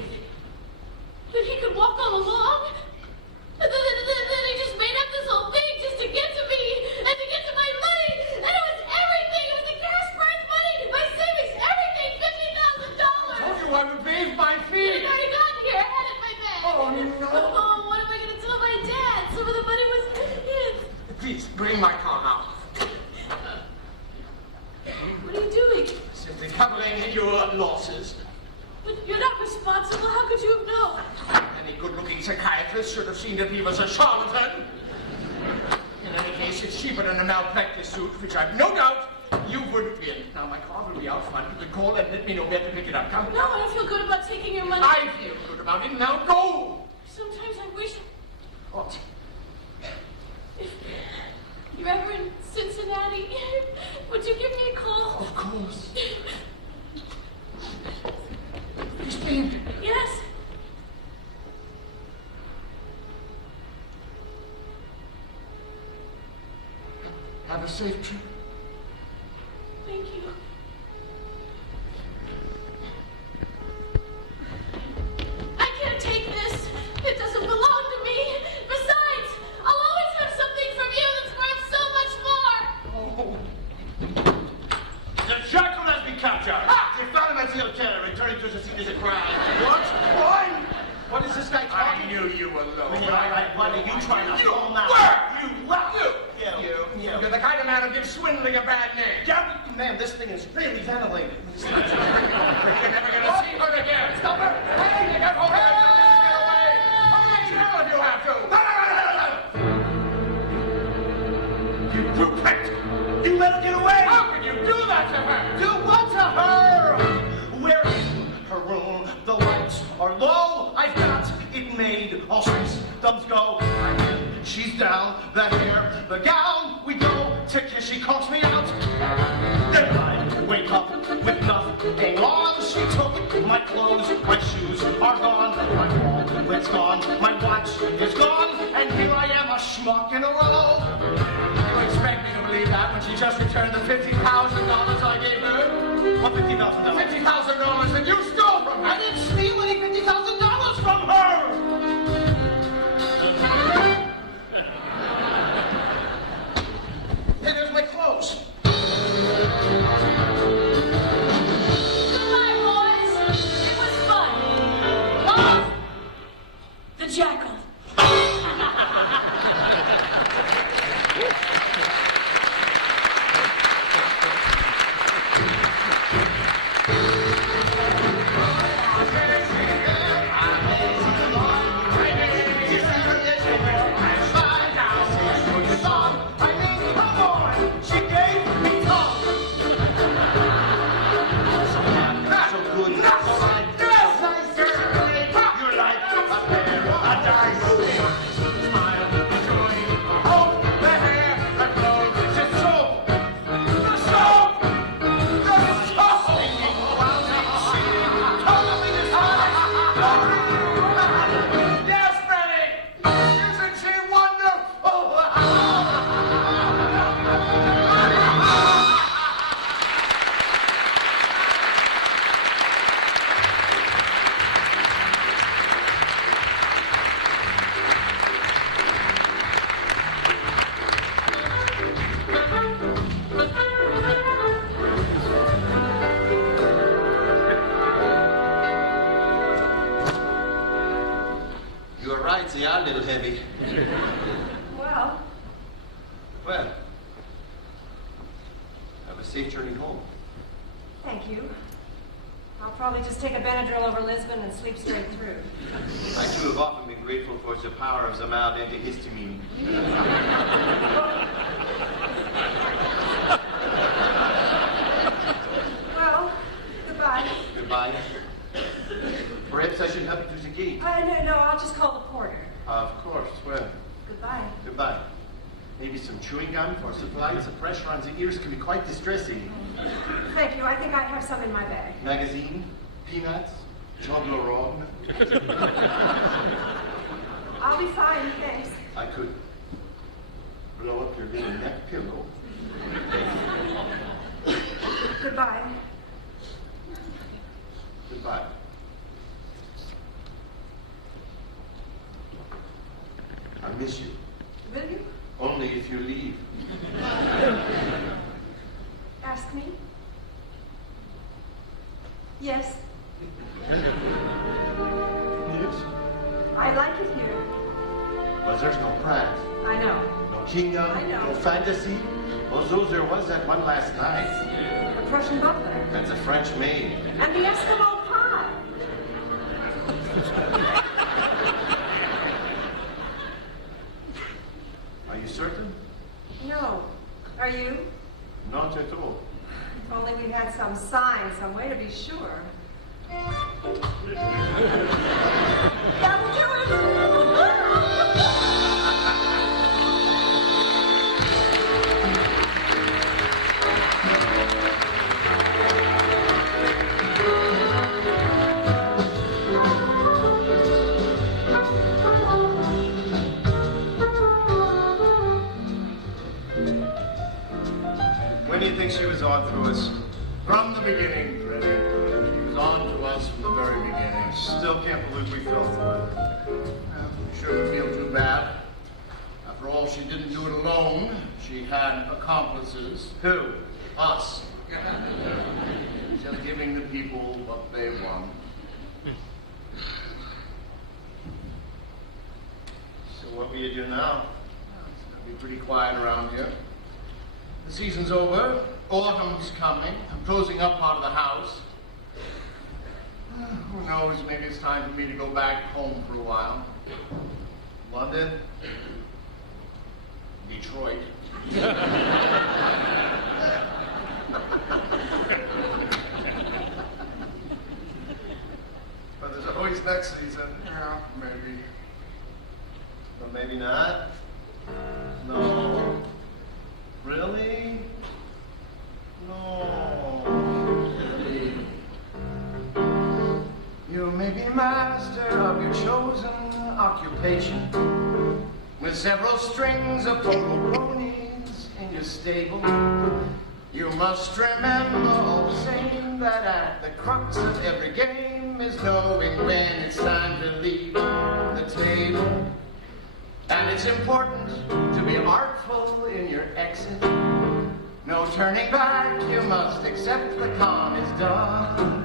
that he could walk all along. And then he just made up this whole thing just to get to me and to get to my money. And it was everything. It was the cash prize money, my savings, everything. $50,000. Told you I would waive my fee. I'd already gotten here. I had it in my bag. Oh, no. Oh, what am I going to tell my dad? Some of the money was his. Please, bring my car out. What are you doing? Simply covering your losses. But you're not responsible. How could you have known? Any good-looking psychiatrist should have seen that he was a charlatan. In any case, it's cheaper than a malpractice suit, which I've no doubt you would win. Now, my car will be out front. You can call and let me know where to pick it up. Come. No, I don't feel good about taking your money. I feel good about it. Now, go! Sometimes I wish What? if you're ever in Cincinnati, would you give me a call? Of course. Christine. Yes. Have a safe trip. Thank you. I can't take this. It doesn't belong to me. Besides, I'll always have something from you that's worth so much more. The jackal has been captured. They found him at the hotel, returning to the scene as a crime. What? Why? What is this guy talking? I knew you were low. What are you trying to pull now? You're the kind of man who gives swindling a bad name. Man, this thing is really ventilated. You're never going to see her again. Stop her! Hey, you got hold of her! Get away! I'll let you know if you have to. You brute! You let her get away! How can you do that to her? Do what to her? Where is her room? The lights are low. I've got it made. All systems go. She's down. The hair, the gown. We go to kiss. She calls me out. Then I wake up with nothing on. She took my clothes. My shoes are gone. My wallet's gone. My watch is gone. And here I am, a schmuck in a row. You expect me to believe that when she just returned the $50,000 I gave her? What $50,000? $50,000 that you stole from her! I didn't steal any $50,000 from her! Hey, there's my clothes. Goodbye, boys. It was fun. Love, the jackal. They are a little heavy. Well, Well, have a safe journey home. thank you. I'll probably just take a Benadryl over Lisbon and sleep straight through. I too have often been grateful for the power of the mild antihistamine. Well, goodbye. Goodbye. Perhaps I should help you to the gate. No, I'll just call the porter. Of course. Well, Goodbye. goodbye. Maybe some chewing gum for supplying the pressure on the ears can be quite distressing. Thank you. I think I have some in my bag. Magazine, peanuts, Toblerone. I'll be fine, thanks. I could blow up your little neck pillow. Goodbye. Goodbye. I miss you. Will you? Only if you leave. Ask me? Yes. Yes? I like it here. But there's no pride, I know. no kingdom, I know. no fantasy. Although there was that one last night. The Prussian butler. That's a French maid. And the Eskimo pie. Are you certain? No. Are you? Not at all. If only we had some sign, some way to be sure. That'll do it! When do you think she was on through us? From the beginning, Freddie. She was on to us from the very beginning. Still can't believe we fell for it. Shouldn't feel too bad. After all, she didn't do it alone. She had accomplices. Who? Us. Just giving the people what they want. So what will you do now? It's going to be pretty quiet around here. The season's over. Autumn's coming. I'm closing up part of the house. Who knows, maybe it's time for me to go back home for a while. London? Detroit. But there's always next season. Yeah, maybe. But maybe not. No. Really? No. You may be master of your chosen occupation, with several strings of purple ponies in your stable. You must remember all the same that at the crux of every game is knowing when it's time to leave the table. And it's important to be artful in your exit. No turning back, you must accept the con is done.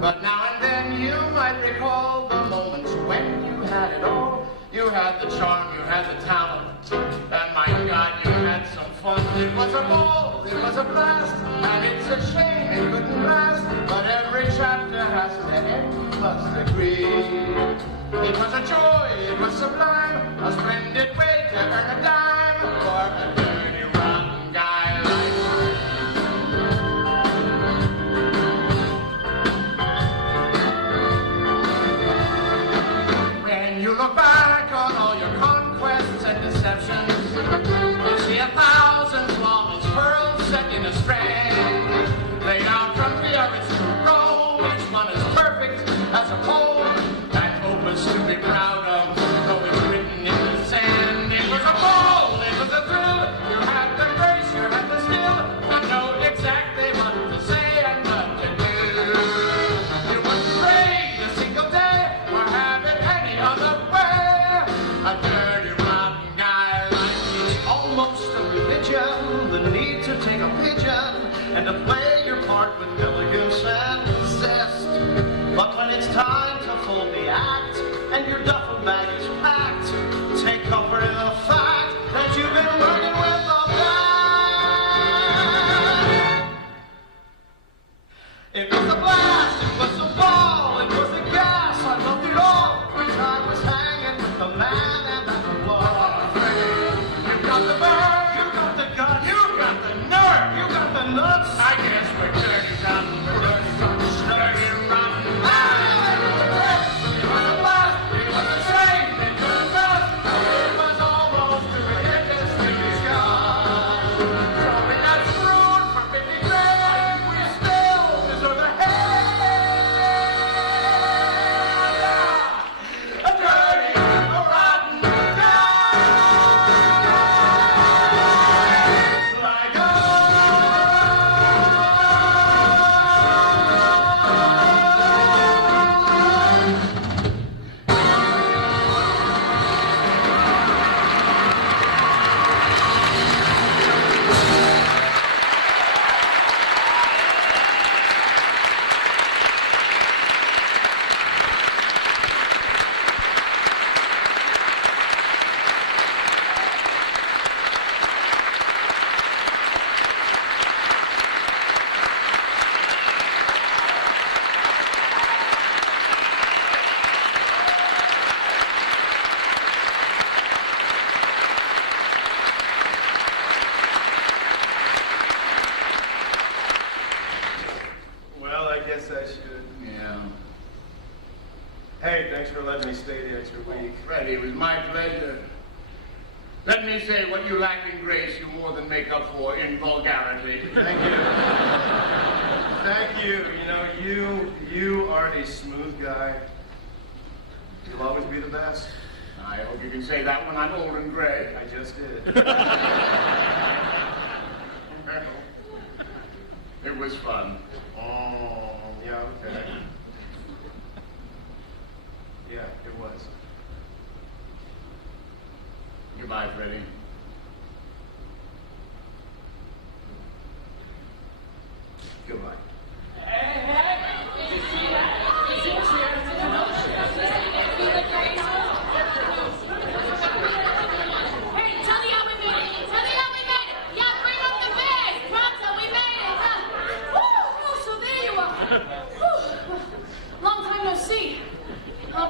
But now and then you might recall the moments when you had it all. You had the charm, you had the talent, and my God, you had some fun. It was a ball, it was a blast, and it's a shame it couldn't last. But every chapter has to end, you must agree. It was a joy, it was sublime, a splendid way to earn a dime for a dirty, rotten guy like you. When you look back on all your conquests and deceptions, you see 1,000 flawless pearls set in a strand, laid out from Biarritz to Rome. Each one is perfect as a poem, to be proud of, though it's written in the sand. It was a ball, it was a thrill. You had the grace, you had the skill to know exactly what to say and what to do. You wouldn't trade a single day or have it any other way. A dirty, rotten guy like you. It's almost a religion, the need to take a pigeon and to play your part with elegance and zest. But when it's time to fold the act and your duffel bag is packed, take comfort in the fact that you've been working with the band. It was a blast, it was a ball, it was a gas, I loved it all, because I was hanging with the man and at the bar. You got the bird, You got the guts, you got the nerve, you got the nuts. I guess we're dirty, rotten, dirty, rotten, dirty, rotten. Hey, thanks for letting me stay the extra week. Freddie, it was my pleasure. Let me say, what you lack in grace, you more than make up for in vulgarity. Thank you. Thank you. You know, you are a smooth guy. You'll always be the best. I hope you can say that when I'm old and gray. I just did. Well, It was fun. Oh, yeah, okay. Yeah, it was. Goodbye, Freddie. Goodbye. Hey, tell me how we made it. Tell me how we made it. Yeah, bring up the bags. Pronto, we made it. Woo! Oh, so there you are. Whew. Long time no see.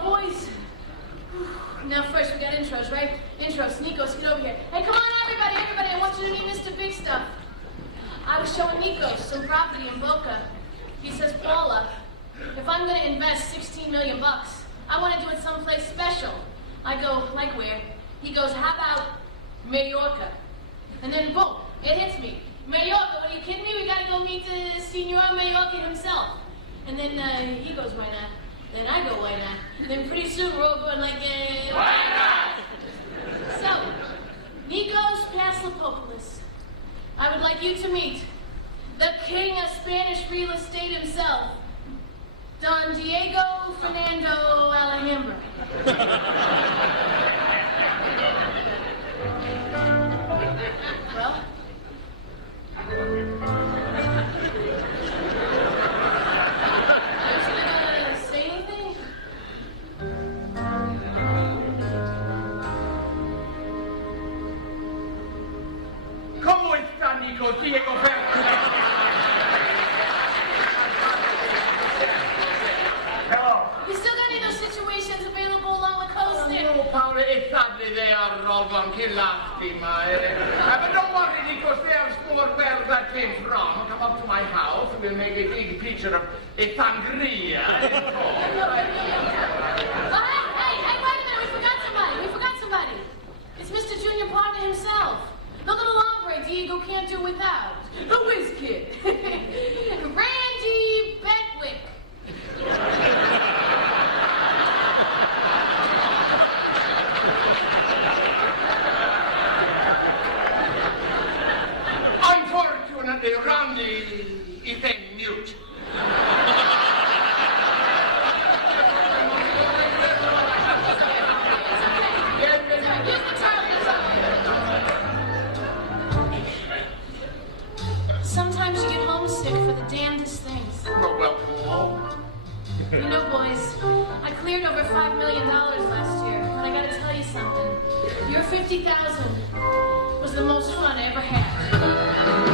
Boys. Now first we got intros, right? Intros. Nikos, get over here. Hey, come on, everybody. I want you to meet Mr. Big Stuff. I was showing Nikos some property in Boca. He says, Paula, if I'm going to invest 16 million bucks, I want to do it someplace special. I go, like where? He goes, how about Mallorca? And then boom, it hits me. Mallorca, what are you kidding me? We got to go meet the Senor Mallorca himself. And then he goes, why not? Then I go, why not? And then pretty soon we're all going like, why not? So, Nikos Paslopoulos, I would like you to meet the king of Spanish real estate himself, Don Diego Fernando Alhambra. Well? Say anything? ¿Cómo está, Nico Diego Fernando? Hello. You still got any of those situations available along the coast there? No, Paolo, sadly they are all gone. Che lastima. But don't worry, Nikos, there's more where that came from. Come up to my house, we'll make a big picture of a sangria. Hey, wait a minute, we forgot somebody. It's Mr. Junior Partner himself. The little hombre Diego can't do without. The whiz kid. Randy Betwick. Unfortunately, Randy is a mute. Sometimes you get homesick for the damnedest things. Well, welcome home. You know, boys, I cleared over $5 million last year, but I gotta tell you something. Your 50,000 was the most fun I ever had.